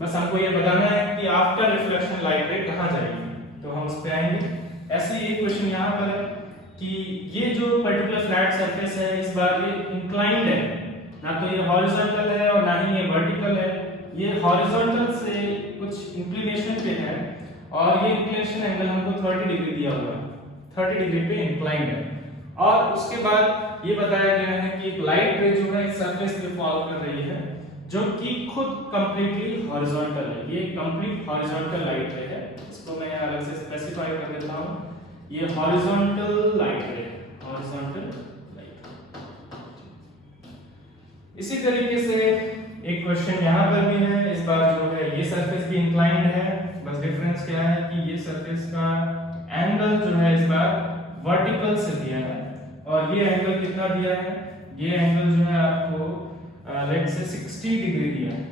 बस हमको ये बताना है कि आफ्टर रिफ्लेक्शन लाइट रे कहां जाएगी, तो हम उस पे आएंगे। ऐसे ही एक क्वेश्चन यहां पर है कि ये जो पर्टिकुलर फ्लैट सरफेस है इस बार ये इंक्लाइंड है, ना तो ये हॉरिजॉन्टल है और ना ही ये वर्टिकल है, ये हॉरिजॉन्टल से कुछ इंक्लिनेशन पे है, और ये इंक्लिनेशन एंगल हमको 30 डिग्री दिया हुआ है, 30 डिग्री पे इंक्लाइंड है। और उसके बाद ये बताया गया है कि एक लाइट रे जो है इस सरफेस पे फॉल कर रही है जो कि खुद कंप्लीटली हॉरिजॉन्टल है, ये कंप्लीट हॉरिजॉन्टल लाइट रे है। इसको मैं अलग से स्पेसिफाई कर देता हूं, ये हॉरिजॉन्टल लाइट रे, हॉरिजॉन्टल लाइट। इसी तरीके से एक क्वेश्चन यहाँ पर भी है, इस बार जो है ये सरफेस भी इंक्लाइंड है, बस डिफरेंस क्या है कि ये सरफेस का एंगल जो है इस बार वर्टिकल से दिया है, और ये एंगल कितना दिया है, ये एंगल जो है आपको लेट्स से 60 डिग्री दिया है,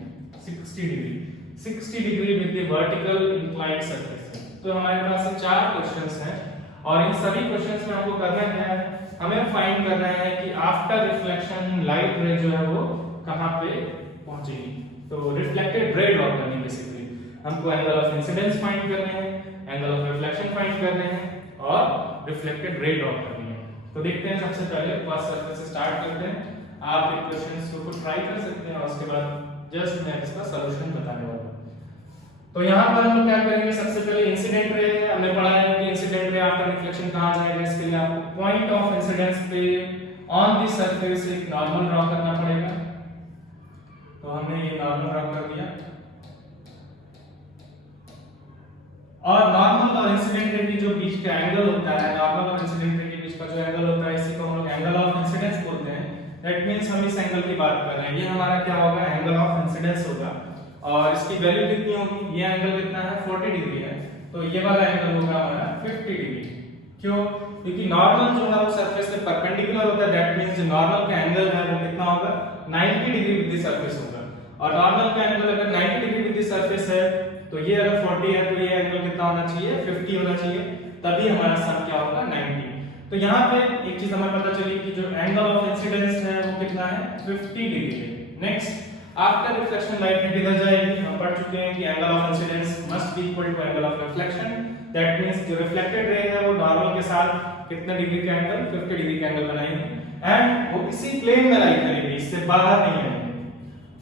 60 degree with the vertical inclined surface. तो हमारे पास 4 क्वेश्चंस हैं, और इन सभी क्वेश्चंस में हमको करना क्या है, हमें फाइंड करना है कि आफ्टर रिफ्लेक्शन लाइट रे जो है वो कहां पे पहुंचेगी। तो रिफ्लेक्टेड रे ड्रॉ करनी बेसिकली, हमको एंगल ऑफ इंसिडेंस फाइंड करने हैं, एंगल ऑफ रिफ्लेक्शन फाइंड करने हैं, और रिफ्लेक्टेड रे ड्रॉ करनी है। तो देखते हैं, सबसे पहले फर्स्ट सरफेस से स्टार्ट करते हैं। आप इन क्वेश्चंस को ट्राई कर सकते हैं और उसके बाद जस्ट मैं इसका सॉल्यूशन बताने वाला हूं। तो यहां पर हम क्या करेंगे, सबसे पहले इंसिडेंट रे हमने पढ़ा है कि इंसिडेंट रे आफ्टर रिफ्लेक्शन कहां जाएगा, इसके लिए आपको पॉइंट ऑफ इंसिडेंस पे ऑन द सरफेस एक नॉर्मल ड्रॉ करना पड़ेगा। तो हमने ये नॉर्मल ड्रॉ कर दिया, और नॉर्मल और इंसिडेंट रे की जो बीच का एंगल होता है, नॉर्मल और इंसिडेंट रे के बीच का जो एंगल होता है इसी को हम लोग एंगल ऑफ इंसिडेंस बोलते हैं। दैट मींस हम इस एंगल की बात कर रहे हैं, ये हमारा क्या होगा, एंगल ऑफ इंसिडेंस होगा, और इसकी वैल्यू कितनी होगी, ये एंगल कितना है 40 डिग्री है, तो ये वाला एंगल होगा हमारा 50 डिग्री। क्यों, क्योंकि नॉर्मल जो है वो सरफेस से परपेंडिकुलर होता है, दैट मींस जो नॉर्मल का एंगल है वो कितना होगा 90 डिग्री विद द सरफेस होगा, और नॉर्मल का एंगल अगर 90 डिग्री विद द सरफेस है तो ये अगर 40 है तो ये एंगल कितना होना चाहिए 50 होना चाहिए, तभी हमारा सम क्या होगा 90। तो यहाँ पे एक चीज हमें पता चली कि जो एंगल ऑफ इंसिडेंस है वो कितना है 50 डिग्री है। नेक्स्ट, आफ्टर रिफ्लेक्शन लाइट रे किधर जाएगी, हम पढ़ चुके हैं कि angle of incidence must be equal to angle of reflection, that means जो रिफ्लेक्टेड रे है वो नॉर्मल के साथ कितने डिग्री का एंगल 50 डिग्री का एंगल बनाएगी, एंड वो इसी प्लेन में लाई करेगी, इससे बाहर नहीं आएगी,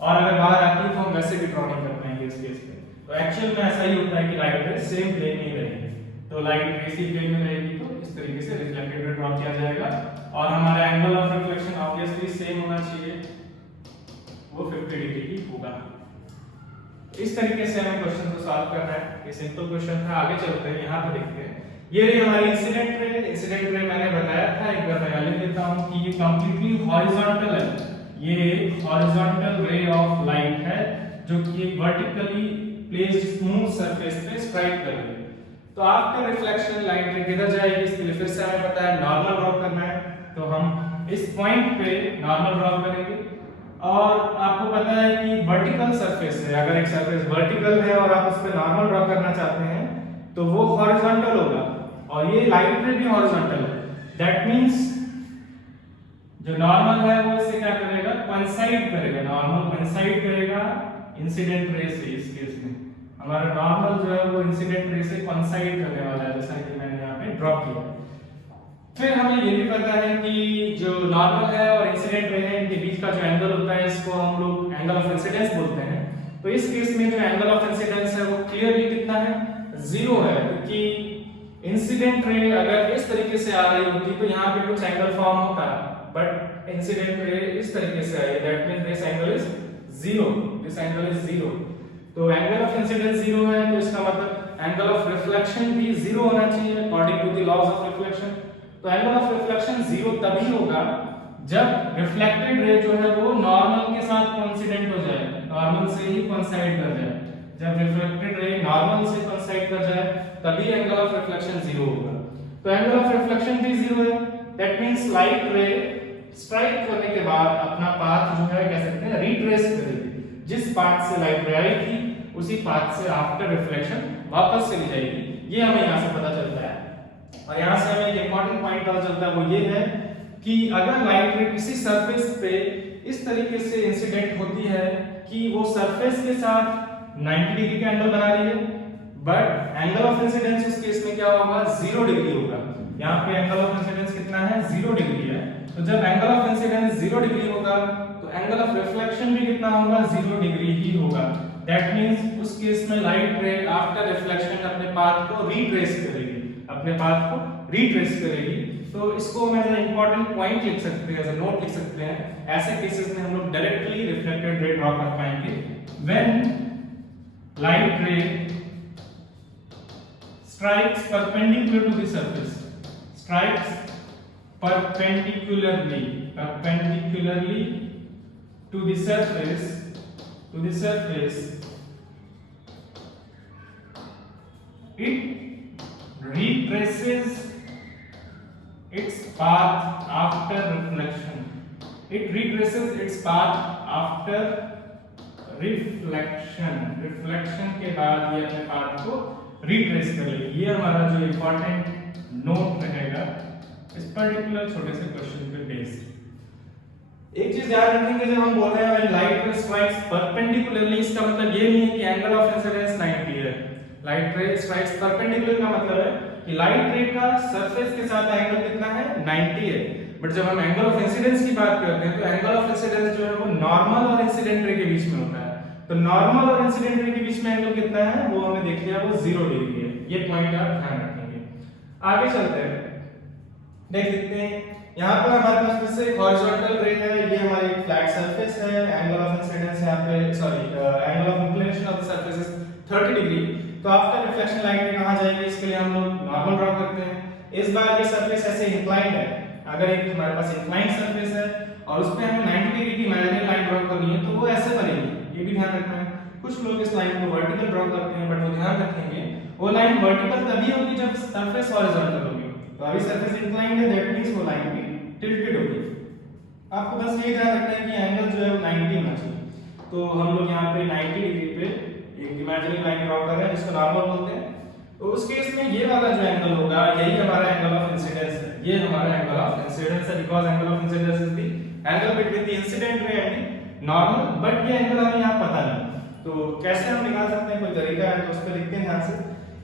और अगर बाहर आती है तो हम वैसे भी ड्रॉ नहीं कर पाएंगे इस केस में। तो एक्चुअल में ऐसा ही होता है कि लाइट रे सेम प्लेन में रहेगी, तो लाइट रे इसी प्लेन में रहेगी, तो इस तरीके से रिफ्लेक्टेड रे ड्रॉ किया जाएगा, और हमारा angle of reflection obviously same होना चाहिए, वो 50 डिग्री ही होगा। इस तरीके से हमें क्वेश्चन को सॉल्व करना है। ये सिंपल क्वेश्चन था। आगे चलते हैं, यहाँ पे देखते हैं। ये रही हमारी इंसिडेंट रे। इंसिडेंट रे मैंने बताया था, एक बार मैं लिख देता हूँ कि ये कंप्लीटली हॉरिजॉन्टल है। ये एक हॉरिजॉन्टल रे ऑफ लाइट है जो कि एक वर्टिकली प्लेस्ड स्मूथ सरफेस पे स्ट्राइक कर रही है। तो आफ्टर रिफ्लेक्शन लाइट रे किधर जाएगी, इसके लिए फिर से हमें पता है नॉर्मल ड्रॉ करना है। तो हम इस पॉइंट पे नॉर्मल ड्रॉ करेंगे। और आपको पता है कि वर्टिकल सरफेस है, अगर एक सरफेस वर्टिकल है और आप उस पे नॉर्मल ड्रॉ करना चाहते हैं तो वो हॉरिजॉन्टल होगा, और ये लाइट रे भी हॉरिजॉन्टल है। दैट मींस जो नॉर्मल है वो इससे क्या करेगा, कोइंसाइड करेगा, नॉर्मल कोइंसाइड करेगा इंसिडेंट रे से। इस केस में हमारा नॉर्मल जो है वो इंसिडेंट रे से कोइंसाइड करने वाला है, जैसा कि मैंने यहाँ पे ड्रॉ किया। फिर हमें ये भी पता है कि जो नॉर्मल है और इंसिडेंट रे है, इनके बीच का जो एंगल होता है इसको हम लोग एंगल ऑफ इंसिडेंस बोलते हैं। तो इस केस में जो एंगल ऑफ इंसिडेंस है वो क्लियरली कितना है, 0 है, क्योंकि इंसिडेंट रे अगर इस तरीके से आ रही होती तो यहाँ पे कुछ एंगल फॉर्म होता, बट इंसिडेंट रे इस तरीके से आई, that means this angle is 0, this angle is 0। तो एंगल ऑफ इंसिडेंस 0 है, तो इसका मतलब एंगल ऑफ रिफ्लेक्शन भी 0 होना चाहिए according to the laws of reflection. तो एंगल ऑफ रिफ्लेक्शन 0 तभी होगा जब रिफ्लेक्टेड रे जो है वो नॉर्मल के साथ कोइंसिडेंट हो जाए, नॉर्मल से ही कोइंसाइड कर जाए। जब रिफ्लेक्टेड रे नॉर्मल से कोइंसाइड कर जाए तभी एंगल ऑफ रिफ्लेक्शन 0 होगा। तो एंगल ऑफ रिफ्लेक्शन भी 0 है, दैट मींस लाइट रे स्ट्राइक करने के बाद अपना पाथ जो है कह सकते हैं रिट्रेस करेगी। जिस पाथ से लाइट रे आई थी उसी पाथ से आफ्टर रिफ्लेक्शन वापस चली जाएगी। ये हमें यहाँ से पता चलता है। और यहाँ से हमें एक इंपॉर्टेंट पॉइंट पता चलता है, वो ये है कि अगर लाइट रे किसी सरफेस पे इस तरीके से इंसिडेंट होती है कि वो सरफेस के साथ 90 डिग्री का एंगल बना रही है, बट एंगल ऑफ इंसिडेंस उस केस में क्या होगा, 0 डिग्री होगा। यहाँ पे एंगल ऑफ इंसिडेंस कितना है, 0 डिग्री है। तो जब एंगल ऑफ इंसिडेंस 0 डिग्री होगा तो एंगल ऑफ रिफ्लेक्शन भी कितना होगा, 0 डिग्री ही होगा। दैट मींस उस केस में लाइट रे आफ्टर रिफ्लेक्शन अपने पाथ को रिट्रेस करेगी, अपने पाथ को रिट्रेस करेगी। तो इसको हम एज एन इंपॉर्टेंट पॉइंट लिख सकते हैं, एज अ नोट लिख सकते हैं। ऐसे केसेस में हम लोग डायरेक्टली रिफ्लेक्टेड रे ड्रॉ कर पाएंगे। When light ray strikes perpendicular to the surface, strikes perpendicularly to the surface, it retraces its path after reflection, it retraces its path after reflection के बाद ये अपने पाथ को रिट्रेस कर लेगी। ये हमारा जो इंपॉर्टेंट नोट रहेगा इस पर्टिकुलर छोटे से क्वेश्चन पे बेस्ड। एक चीज याद रखेंगे, जब हम बोल रहे हैं लाइट रे स्ट्राइक्स परपेंडिकुलरली, इसका मतलब ये नहीं है कि एंगल ऑफ इंसिडेंस 90 है। लाइट रे स्ट्राइक्स परपेंडिकुलर का मतलब है कि लाइट रे का सरफेस के साथ एंगल कितना है, 90 है। बट जब हम एंगल ऑफ इंसिडेंस की बात करते हैं तो एंगल ऑफ इंसिडेंस जो है वो नॉर्मल और इंसिडेंट रे के बीच में होता है। तो नॉर्मल और इंसिडेंट रे के बीच में एंगल कितना है, वो हमने देख लिया, वो 0 डिग्री है। ये पॉइंट आप ध्यान रखेंगे। आगे चलते हैं, देख लेते हैं। यहाँ पर हमारे पास फिर से हॉरिजॉन्टल रे है, ये हमारी फ्लैट सरफेस है। एंगल ऑफ इंसिडेंस यहाँ पे angle of inclination of the surface is 30 degree. तो आफ्टर रिफ्लेक्शन लाइट रे कहाँ जाएगी, इसके लिए हम लोग नॉर्मल ड्रॉ करते हैं। इस बार ये सरफेस ऐसे इंक्लाइंड है। अगर एक हमारे पास इंक्लाइंड सरफेस है और उस पे हमें 90 डिग्री की इमेजिनरी लाइन ड्रॉ करनी है तो वो ऐसे बनेगी, ये भी ध्यान रखना है। कुछ लोग इस लाइन को वर्टिकल ड्रॉ करते हैं, बट वो ध्यान रखेंगे वो लाइन वर्टिकल तभी होगी जब सरफेस हॉरिजॉन्टल होगी। तो अभी सरफेस इंक्लाइंड है, दैट मींस वो लाइन भी टिल्टेड होगी। आपको बस ये ध्यान रखना है कि एंगल जो है वो 90 होना चाहिए। तो हम लोग यहाँ पे 90 डिग्री पे एक इमेजिनरी लाइन ड्रॉ कर रहे हैं जिसको नॉर्मल बोलते हैं। तो उस केस में ये वाला जो एंगल होगा यही हमारा एंगल ऑफ इंसिडेंस है। ये हमारा एंगल ऑफ इंसिडेंस है, because angle of incidence is the angle between the incident ray and the normal. But ये एंगल हमें यहाँ पता नहीं, तो कैसे हम निकाल सकते हैं, कोई तरीका है तो उस पर लिखते हैं ध्यान से।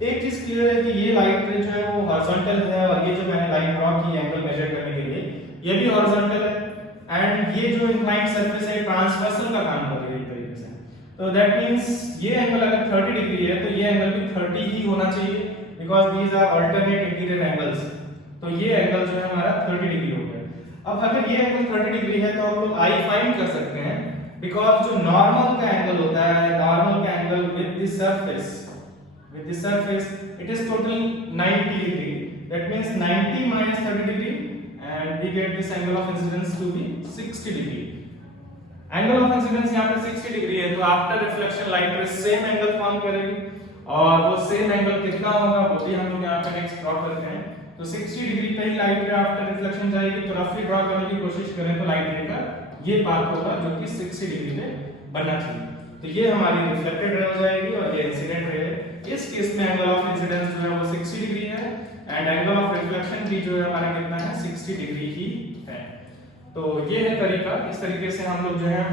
एक चीज क्लियर है कि ये लाइट रे जो है वो हॉरिजॉन्टल है, और ये जो मैंने लाइन ड्रॉ की एंगल मेजर करने के लिए ये भी हॉरिजॉन्टल है। एंड ये जो इंक्लाइंड सरफेस है ट्रांसवर्सल का काम कर रही है एक तरीके से। तो दैट मींस ये एंगल अगर 30 डिग्री है तो ये एंगल भी 30 ही होना चाहिए, because these are alternate interior angles. तो ये एंगल जो है हमारा 30 डिग्री हो गया। अब अगर ये एंगल 30 डिग्री है तो हम लोग आई फाइंड कर सकते हैं। बिकॉज जो नॉर्मल का एंगल होता है, नॉर्मल का angle with the surface it is total 90 degree, that means 90 minus 30 degree and we get this angle of incidence to be 60 degree. Angle of incidence यहाँ पे 60 डिग्री है, तो आफ्टर रिफ्लेक्शन लाइट रे same angle form करेगी, और वो same angle कितना होगा वो भी हम लोग यहाँ पे नेक्स्ट ड्रॉ करते हैं। तो 60 डिग्री पे ही लाइट रे आफ्टर रिफ्लेक्शन जाएगी, तो रफली ड्रॉ करने की कोशिश करें तो लाइट रे का ये पाथ होगा जो कि 60 डिग्री में बनना चाहिए। तो ये हमारी रिफ्लेक्टेड रे हो जाएगी और ये इंसिडेंट रे है। इस केस में एंगल ऑफ इंसिडेंस जो है वो 60 डिग्री है एंड एंगल ऑफ रिफ्लेक्शन भी जो है हमारा कितना है 60 डिग्री ही है। तो ये है तरीका, इस तरीके से हम लोग जो है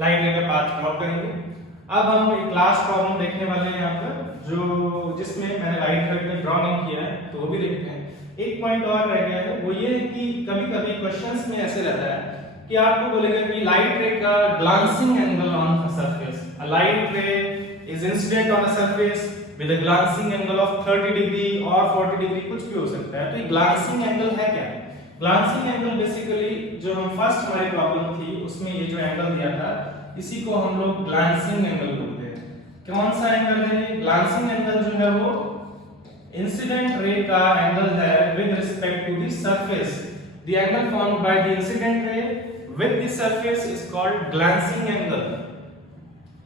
लाइट रे का पाथ ड्रॉ करेंगे। अब हम एक लास्ट प्रॉब्लम देखने वाले हैं यहाँ पर, जो जिसमें मैंने लाइट रे में ड्रॉ नहीं किया है, तो वो भी देखते हैं। एक पॉइंट और रह गया है, वो ये है कि कभी-कभी क्वेश्चंस में ऐसे रहता है कि आपको बोलेगा कि लाइट रे का glancing angle on the surface, a light रे is incident on a surface with a glancing angle of 30 degree और 40 डिग्री, कुछ भी हो सकता है। तो ये ग्लांसिंग एंगल है क्या? ग्लांसिंग एंगल बेसिकली जो हम फर्स्ट हमारी प्रॉब्लम थी उसमें ये जो एंगल दिया था इसी को हम लोग ग्लांसिंग एंगल बोलते हैं। कौन सा एंगल है? ग्लांसिंग एंगल जो है वो इंसिडेंट रे का एंगल है with respect to the surface. The angle formed by the incident ray with the surface is called glancing angle.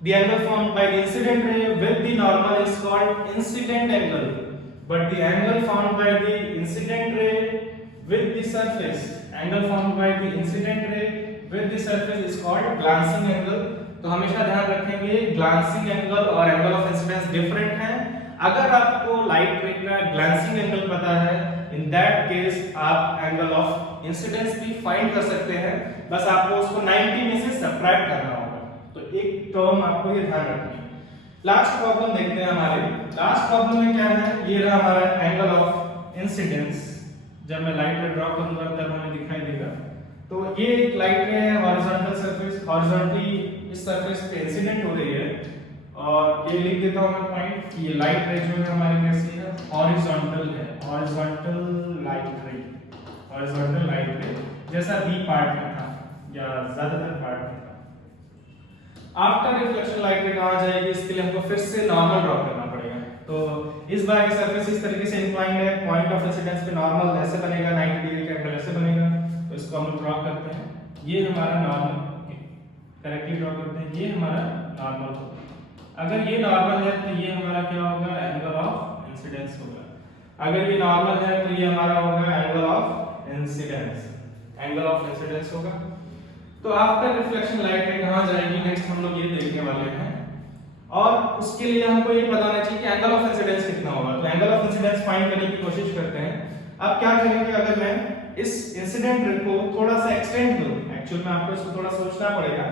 The angle formed by the incident ray with the normal is called incident angle. But the angle formed by the incident ray with the surface, angle formed by the incident ray with the surface is called glancing angle. तो हमेशा ध्यान रखेंगे glancing angle और angle of incidence different हैं। अगर आपको light रे का ग्लांसिंग एंगल पता है, इन दैट केस आप एंगल ऑफ इंसिडेंस भी फाइंड कर सकते हैं, बस आपको उसको 90 में से सबट्रैक्ट करना होगा। तो एक टर्म आपको ये ध्यान रखनी है। लास्ट प्रॉब्लम देखते हैं हमारे। लास्ट प्रॉब्लम में क्या है, ये रहा हमारा एंगल ऑफ इंसिडेंस। जब मैं लाइट रे ड्रॉ करूंगा तब हमें दिखाई देगा। तो ये एक लाइट रे है, हॉरिजॉन्टल सरफेस, हॉरिजॉन्टली इस सरफेस पे इंसिडेंट हो रही है, और ये लिख देता हूं मैं पॉइंट कि ये लाइट रे जो है हमारी कैसी है, हॉरिजॉन्टल है, हॉरिजॉन्टल लाइट रे, हॉरिजॉन्टल लाइट रे जैसा बी पार्ट में था या ज्यादातर पार्ट में था। आफ्टर रिफ्लेक्शन लाइट रे कहां जाएगी, इसके लिए हमको फिर से नॉर्मल ड्रॉ करना पड़ेगा। तो इस बार की सरफेस इस तरीके से इंक्लाइंड है, पॉइंट ऑफ इंसिडेंस पे नॉर्मल ऐसे बनेगा, 90 डिग्री का एंगल ऐसे बनेगा। तो इसको हम लोग ड्रॉ करते हैं, ये हमारा नॉर्मल, करेक्टली ड्रॉ करते हैं, ये हमारा नॉर्मल होगा। अगर ये नॉर्मल है तो ये हमारा क्या होगा, एंगल ऑफ इंसिडेंस होगा। अगर ये नॉर्मल है तो ये हमारा होगा angle of incidence, angle of incidence होगा। तो आफ्टर रिफ्लेक्शन लाइट रे कहां जाएगी, नेक्स्ट हम लोग ये देखने वाले हैं। और उसके लिए हमको ये पता होना चाहिए कि एंगल ऑफ इंसिडेंस कितना होगा। तो एंगल ऑफ इंसिडेंस फाइंड करने की कोशिश करते हैं। अब क्या करेंगे, अगर मैं इस इंसिडेंट रे को थोड़ा सा एक्सटेंड करूं, एक्चुअल में आपको इसको थोड़ा सोचना पड़ेगा।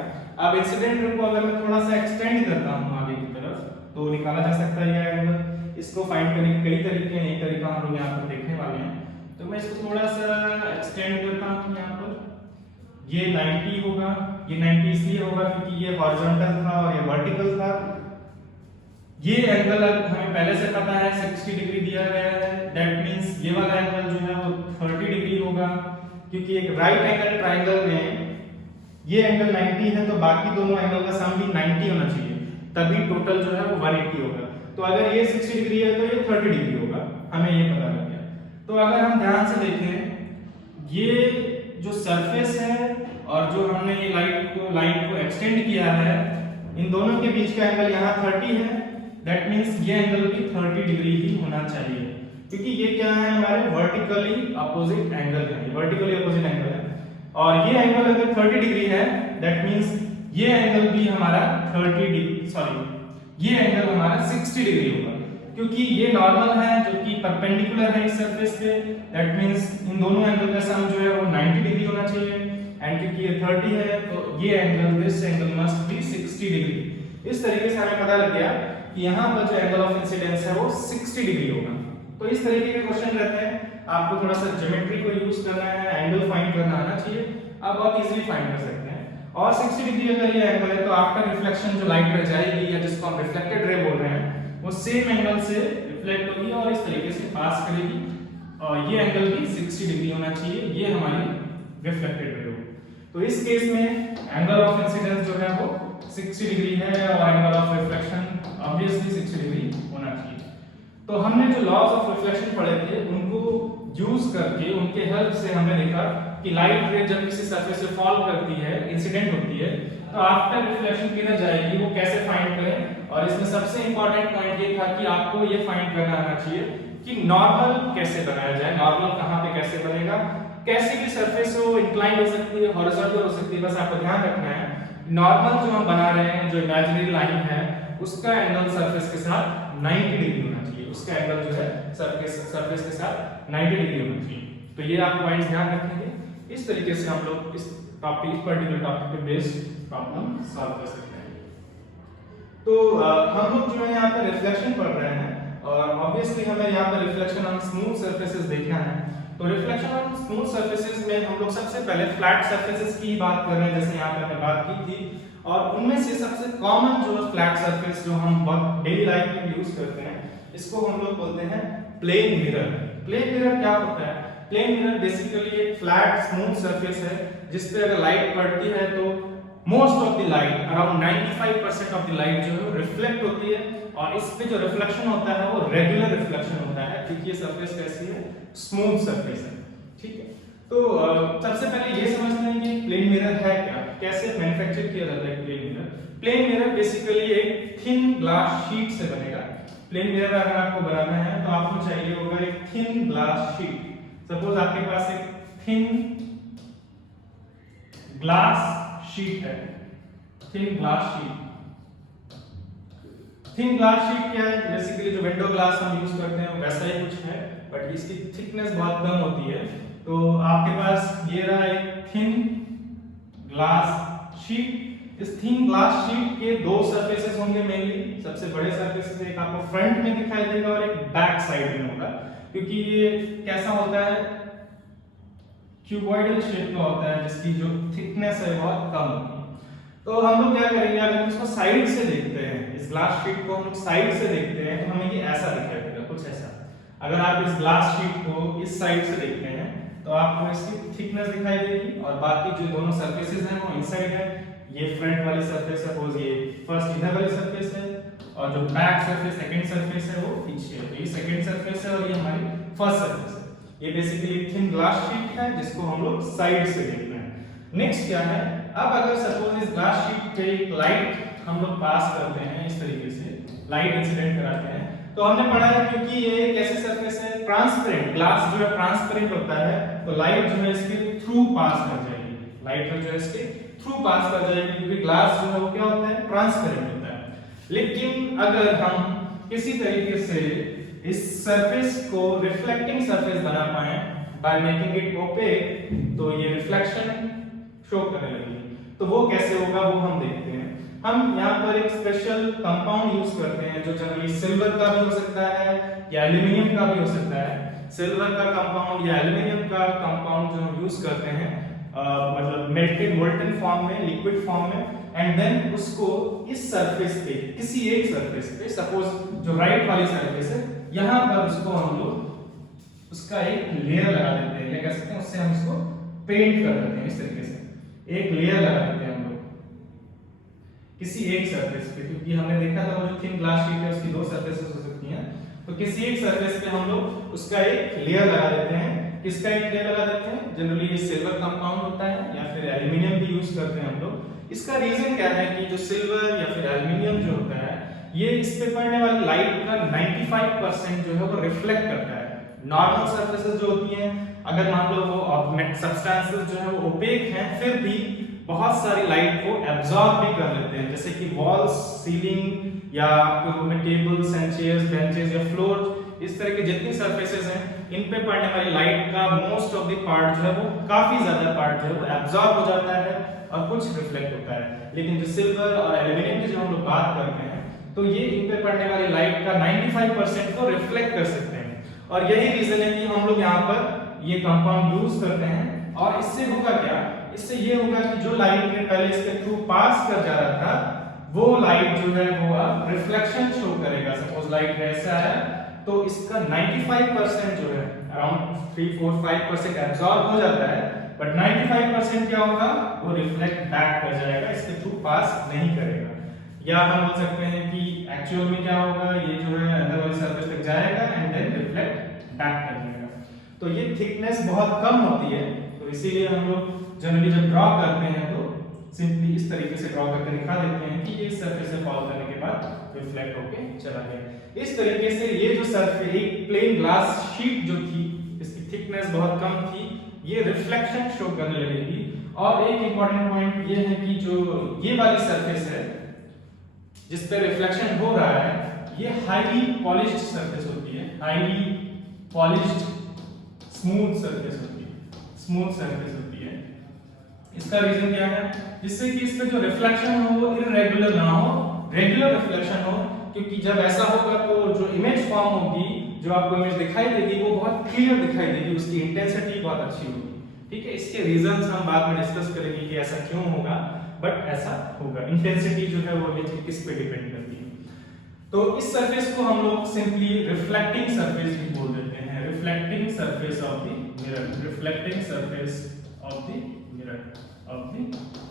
अब इंसिडेंट रे को अगर मैं थोड़ा सा एक्सटेंड करता हूं आगे की तरफ, तो निकाला जा सकता है ये एंगल। इसको फाइंड करने के कई तरीके हैं, एक तरीका हम लोग यहाँ पर देखने वाले हैं। तो मैं इसको थोड़ा सा एक्सटेंड करता हूँ, यहाँ पर ये 90 होगा। ये 90 इसलिए होगा क्योंकि ये हॉरिजॉन्टल था और ये वर्टिकल था। ये एंगल हमें पहले से पता है 60 डिग्री दिया गया है, दैट मींस ये वाला एंगल जो है वो 30 डिग्री होगा, क्योंकि एक राइट एंगल ट्रायंगल में ये एंगल 90 है, तो बाकी दोनों एंगल का सम भी 90 होना चाहिए, तभी टोटल जो है वो 180 होगा। तो अगर ये 60 डिग्री है तो ये 30 डिग्री होगा, हमें ये पता लग गया। तो अगर हम ध्यान से देखें, ये जो सरफेस है और जो हमने ये लाइन को एक्सटेंड किया है, इन दोनों के बीच का एंगल यहाँ 30 है, दैट मींस ये एंगल भी 30 डिग्री ही होना चाहिए, क्योंकि ये क्या है, हमारे वर्टिकली अपोजिट एंगल है, वर्टिकली अपोजिट एंगल है। और ये एंगल अगर 30 डिग्री है, दैट मींस ये एंगल भी हमारा 30 डिग्री, सॉरी ये एंगल हमारा 60 डिग्री होगा, क्योंकि ये नॉर्मल है जो कि परपेंडिकुलर है इस सरफेस पे, दैट मींस इन दोनों एंगल का सम जो है वो 90 डिग्री होना चाहिए। एंड क्योंकि ये 30 है तो ये angle, this angle must be 60 degree. इस तरीके से हमें पता लग गया कि यहाँ पर जो एंगल ऑफ इंसिडेंस है वो 60 डिग्री होगा। तो इस तरीके के क्वेश्चन रहते हैं, आपको थोड़ा सा ज्योमेट्री को यूज करना है, एंगल फाइंड करना आना चाहिए, आप बहुत इजीली फाइंड कर सकते हैं। और 60 डिग्री अगर ये एंगल है तो आफ्टर रिफ्लेक्शन जो लाइट रह जाएगी या जिसको हम रिफ्लेक्टेड रे बोल रहे हैं, वो सेम एंगल से रिफ्लेक्ट होगी और इस तरीके से पास करेगी, और ये एंगल भी 60 डिग्री होना चाहिए, ये हमारी रिफ्लेक्टेड रे होगी। तो इस केस में एंगल ऑफ इंसिडेंस जो है वो 60 डिग्री है और angle of reflection obviously 60 degree होना चाहिए। तो हमने जो लॉज ऑफ रिफ्लेक्शन पढ़े थे उनको यूज करके, उनके हेल्प से हमने देखा कि लाइट रे जब किसी सरफेस से फॉल करती है, इंसिडेंट होती है, तो आफ्टर रिफ्लेक्शन किधर जाएगी वो कैसे फाइंड करें। और इसमें सबसे इंपॉर्टेंट पॉइंट ये था कि आपको ये फाइंड करना आना चाहिए कि नॉर्मल कैसे बनाया जाए, नॉर्मल कहां पे कैसे बनेगा, कैसे भी सरफेस हो, इंक्लाइंड हो सकती है, हॉरिजॉन्टल हो सकती है, बस आपको ध्यान रखना है नॉर्मल जो हम बना रहे हैं, जो इमेजिनरी लाइन है, उसका एंगल सरफेस के साथ 90 डिग्री होना चाहिए, उसका एंगल जो है सरफेस के साथ 90 डिग्री होना चाहिए। तो ये आप पॉइंट्स ध्यान रखेंगे। इस तरीके से हम लोग इस पर्टिकुलर टॉपिक पे बेस्ड प्रॉब्लम सॉल्व कर सकते हैं। तो हम लोग जो है यहाँ पे रिफ्लेक्शन पढ़ रहे हैं और ऑब्वियसली हमें यहाँ पे रिफ्लेक्शन ऑन स्मूथ सरफेसेस देखना है। तो रिफ्लेक्शन ऑन स्मूथ सरफेसेस में हम लोग सबसे पहले फ्लैट सरफेसेस की बात कर रहे हैं, जैसे यहाँ पे हमने बात की थी, और उनमें से सबसे कॉमन जो फ्लैट सरफेस जो हम डेली लाइफ में यूज करते हैं, इसको हम लोग बोलते हैं प्लेन मिरर। प्लेन मिरर क्या होता है? प्लेन मिरर बेसिकली एक फ्लैट स्मूथ सरफेस है जिस पे अगर लाइट पड़ती है तो most of the light, around 95% of the light जो है रिफ्लेक्ट होती है, और इस पे जो रिफ्लेक्शन होता है वो रेगुलर रिफ्लेक्शन होता है, क्योंकि ये सरफेस कैसी है? स्मूथ सरफेस है। ठीक है, तो सबसे पहले ये समझते हैं कि प्लेन मिरर है क्या, कैसे मैन्युफैक्चर किया जाता है plane mirror. Plane mirror basically एक थिन ग्लास शीट से बनेगा। प्लेन मिरर अगर आपको बनाना है तो आपको चाहिए होगा एक थिन ग्लास शीट। सपोज आपके पास एक थिन ग्लास शीट है, thin glass sheet. Thin glass sheet क्या है? बेसिकली जो विंडो ग्लास हम यूज करते हैं वैसा ही कुछ है, बट इसकी थिकनेस बहुत कम होती है। तो आपके पास ये रहा एक थिन ग्लास शीट। इस थिन ग्लास शीट के दो सरफेसेस होंगे मेनली। सबसे बड़े सरफेसेस एक आपको फ्रंट में दिखाई देगा और एक बैक साइड में होगा, क्योंकि ये कैसा होता है? क्यूबॉइडल शेप का होता है जिसकी जो थिकनेस है बहुत कम होती है। तो हम लोग क्या करेंगे, अगर हम इसको साइड से देखते हैं, इस ग्लास शीट को हम लोग साइड से देखते हैं तो हमें ये ऐसा दिखाई देगा, कुछ ऐसा। अगर आप इस ग्लास शीट को इस साइड से देखते हैं तो आपको इसकी थिकनेस दिखाई देगी, और बाकी जो दोनों सरफेसेस हैं वो इनसाइड है। ये फ्रंट वाली सरफेस, सपोज ये फर्स्ट इधर वाली सरफेस है, और जो बैक सरफेस सेकंड सरफेस है वो पीछे है। तो ये सेकंड सरफेस है और ये हमारी फर्स्ट सरफेस है। ये बेसिकली थिन ग्लास शीट है जिसको हम लोग साइड से देखते हैं। नेक्स्ट क्या है? अब अगर सपोज इस ग्लास शीट पे एक लाइट हम लोग पास करते हैं, इस तरीके से लाइट इंसिडेंट कराते हैं, तो हमने पढ़ा है क्योंकि ये कैसे सरफेस है? ट्रांसपेरेंट। ग्लास जो है ट्रांसपेरेंट होता है, तो लाइट जो है इसके थ्रू पास कर जाएगी, लाइट जो है इसके थ्रू पास कर जाएगी, क्योंकि ग्लास जो है वो क्या होता है? ट्रांसपेरेंट होता है। लेकिन अगर हम किसी तरीके से इस सरफेस को रिफ्लेक्टिंग सरफेस बना pi by making it OPEC, तो ये रिफ्लेक्शन शो करने लगेगी। तो वो कैसे होगा वो हम देखते हैं। हम यहाँ पर एक स्पेशल कंपाउंड यूज करते हैं जो जनरली सिल्वर का भी हो सकता है या एल्यूमिनियम का भी हो सकता है। सिल्वर का कंपाउंड या एल्यूमिनियम का कंपाउंड जो हम यूज करते हैं मतलब मेल्टेड मोल्टन फॉर्म में, लिक्विड फॉर्म में, एंड देन उसको इस सरफेस पे, किसी एक सरफेस पे, सपोज जो राइट वाली सरफेस है, यहाँ पर उसको हम लोग उसका एक लेयर लगा देते हैं, या कह सकते हैं उससे हम इसको पेंट कर देते हैं। इस तरीके से एक लेयर लगा देते हैं हम लोग किसी एक सरफेस पे, क्योंकि हमने देखा था वो जो थिन ग्लास शीट है उसकी दो सरफेसेस हो सकती हैं, तो किसी एक सरफेस पे हम लोग उसका एक लेयर लगा देते हैं। किसका एक लेयर लगा देते हैं? जनरली ये सिल्वर कंपाउंड होता है या फिर एल्यूमिनियम भी यूज करते हैं हम लोग। इसका रीजन क्या है कि जो सिल्वर या फिर एल्यूमिनियम जो होता है, ये इस पे पड़ने वाली लाइट का 95% जो है वो रिफ्लेक्ट करता है। नॉर्मल सरफेसेस जो होती हैं, अगर मान लो वो सब्सटेंसेस जो है वो ओपेक हैं, फिर भी बहुत सारी लाइट को एब्जॉर्ब भी कर लेते हैं, जैसे कि वॉल्स, सीलिंग, या आपके रूम में टेबल्स एंड चेयर्स, बेंचेस या फ्लोर, इस तरह के जितनी सरफेसेस हैं, इन पे पड़ने वाली लाइट का मोस्ट ऑफ द पार्ट जो है वो, काफी ज्यादा पार्ट जो है वो एब्जॉर्ब हो जाता है और कुछ रिफ्लेक्ट होता है। लेकिन जो सिल्वर और एल्यूमिनियम की जो हम लोग बात करते हैं, तो ये इन पे पड़ने वाली लाइट का 95% को रिफ्लेक्ट कर सकते हैं, और यही रीजन है कि हम लोग यहाँ पर ये कंपाउंड यूज करते हैं। और इससे होगा क्या? इससे ये होगा कि जो लाइट ने पहले इसके थ्रू पास कर जा रहा था, वो लाइट जो है वो अब रिफ्लेक्शन शो करेगा। सपोज लाइट ऐसा है तो इसका 95% जो है, अराउंड 3-4-5% एब्जॉर्ब हो जाता है, बट 95% क्या होगा, वो रिफ्लेक्ट बैक कर जाएगा, इसके थ्रू पास नहीं करेगा। या हम बोल सकते हैं कि एक्चुअल में क्या होगा, ये जो है अंदर वाली सरफेस तक जाएगा एंड देन रिफ्लेक्ट बैक कर देगा। तो ये थिकनेस बहुत कम होती है, तो इसीलिए हम लोग जनरली जब ड्रॉ करते हैं तो सिंपली इस तरीके से ड्रॉ करके दिखा देते हैं कि ये सरफेस से फॉल करने के बाद रिफ्लेक्ट होके चला गया। इस तरीके से ये जो सरफेस, एक प्लेन ग्लास शीट जो थी, इसकी थिकनेस बहुत कम थी, ये रिफ्लेक्शन शो करने लगेगी। और एक इंपॉर्टेंट पॉइंट ये है कि जो ये वाली सरफेस है जिस पे रिफ्लेक्शन हो रहा है, ये हाईली पॉलिश्ड सरफेस होती है, हाईली पॉलिश्ड स्मूथ सरफेस होती है, स्मूथ सरफेस होती है। इसका रीजन क्या है, जिससे कि इस पे जो रिफ्लेक्शन हो वो इररेगुलर ना हो, रेगुलर रिफ्लेक्शन हो, क्योंकि जब ऐसा होगा तो जो इमेज फॉर्म होगी, जो आपको इमेज दिखाई देगी, वो बहुत क्लियर दिखाई देगी, उसकी इंटेंसिटी बहुत अच्छी होगी। ठीक है, इसके रीजंस हम बाद में डिस्कस करेंगे कि ऐसा क्यों होगा, बट ऐसा होगा। इंटेंसिटी जो है वो इमेज की किस पे डिपेंड करती है। तो इस सरफेस को हम लोग सिंपली रिफ्लेक्टिंग सरफेस भी बोल देते हैं, reflecting surface of the mirror, reflecting surface of the mirror, of the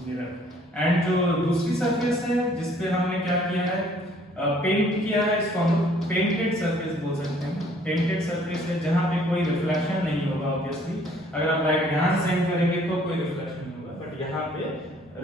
mirror. And जो दूसरी सरफेस है जिस पे हमने क्या किया है, पेंट किया है, इसको हम पेंटेड सरफेस बोल सकते हैं। पेंटेड सरफेस है जहां पे कोई रिफ्लेक्शन नहीं होगा ऑब्वियसली, अगर आप लाइट यहां से सेंड करेंगे तो कोई रिफ्लेक्शन नहीं होगा, बट यहां पे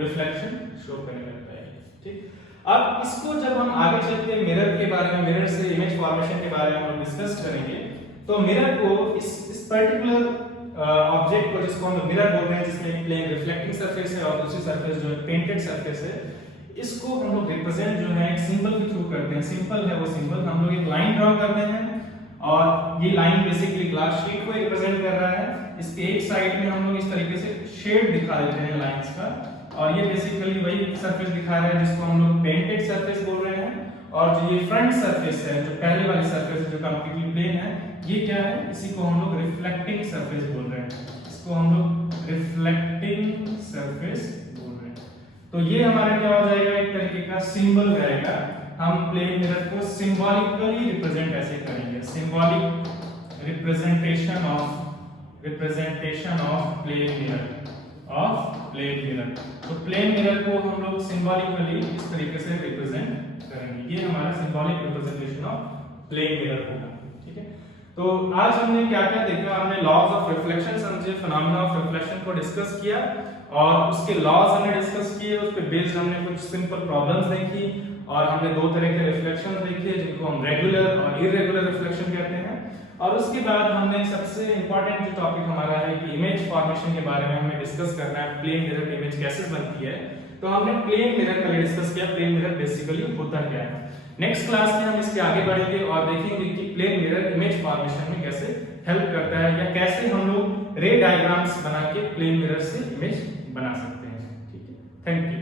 रिफ्लेक्शन शो करने लगता है। ठीक, अब इसको जब हम आगे चलते हैं मिरर के बारे में, मिरर से इमेज फॉर्मेशन के बारे में हम डिस्कस करेंगे, तो मिरर को इस पर्टिकुलर ऑब्जेक्ट को जिसको हम मिरर बोल रहे हैं, जिसमें प्लेन रिफ्लेक्टिंग सरफेस है और दूसरी सरफेस जो है पेंटेड सरफेस है, इसको हम लोग रिप्रेजेंट जो है एक सिंबल के थ्रू करते हैं। सिंपल है वो सिंबल, हम लोग एक लाइन ड्रॉ करते हैं और ये लाइन बेसिकली ग्लास शीट को रिप्रेजेंट कर रहा है। इसके एक साइड में हम लोग इस तरीके से शेड दिखा देते हैं लाइंस का, और ये बेसिकली वही सरफेस दिखा रहा है जिसको हम लोग पेंटेड सरफेस बोल रहे हैं। और जो ये फ्रंट सरफेस है, जो पहले वाली सरफेस है जो कंप्लीटली प्लेन है, ये क्या है, इसी को हम लोग रिफ्लेक्टिंग सरफेस बोल रहे हैं, इसको हम लोग रिफ्लेक्टिंग सरफेस बोल रहे हैं। तो ये हमारा क्या हो जाएगा, एक तरीके का सिंबल रहेगा। हम प्लेन मिरर को सिंबॉलिकली रिप्रेजेंट ऐसे करेंगे, symbolic representation of plane mirror, of plane mirror. तो प्लेन मिरर को हम लोग सिंबॉलिकली इस तरीके से रिप्रेजेंट करेंगे, ये हमारा symbolic representation of plane mirror होगा। ठीक है, तो आज हमने क्या क्या देखा, हमने लॉज ऑफ रिफ्लेक्शन समझे, फिनोमेना ऑफ रिफ्लेक्शन को डिस्कस किया और उसके लॉज हमने डिस्कस किए, उस पे बेस्ड हमने कुछ सिंपल प्रॉब्लम्स देखी और हमने दो तरह के रिफ्लेक्शन देखे जिनको हम रेगुलर और इररेगुलर रिफ्लेक्शन कहते हैं। और उसके बाद हमने सबसे इंपॉर्टेंट जो टॉपिक हमारा है कि इमेज फॉर्मेशन के बारे में हमें डिस्कस करना है, प्लेन मिरर इमेज कैसे बनती है। तो हमने प्लेन मिरर का डिस्कस किया, प्लेन मिरर बेसिकली होता क्या है। नेक्स्ट क्लास में हम इसके आगे बढ़ेंगे और देखेंगे कि प्लेन मिरर इमेज फॉर्मेशन में कैसे हेल्प करता है, या कैसे हम लोग रे डायग्राम्स बना के प्लेन मिरर से इमेज बना सकते हैं। ठीक है, थैंक यू।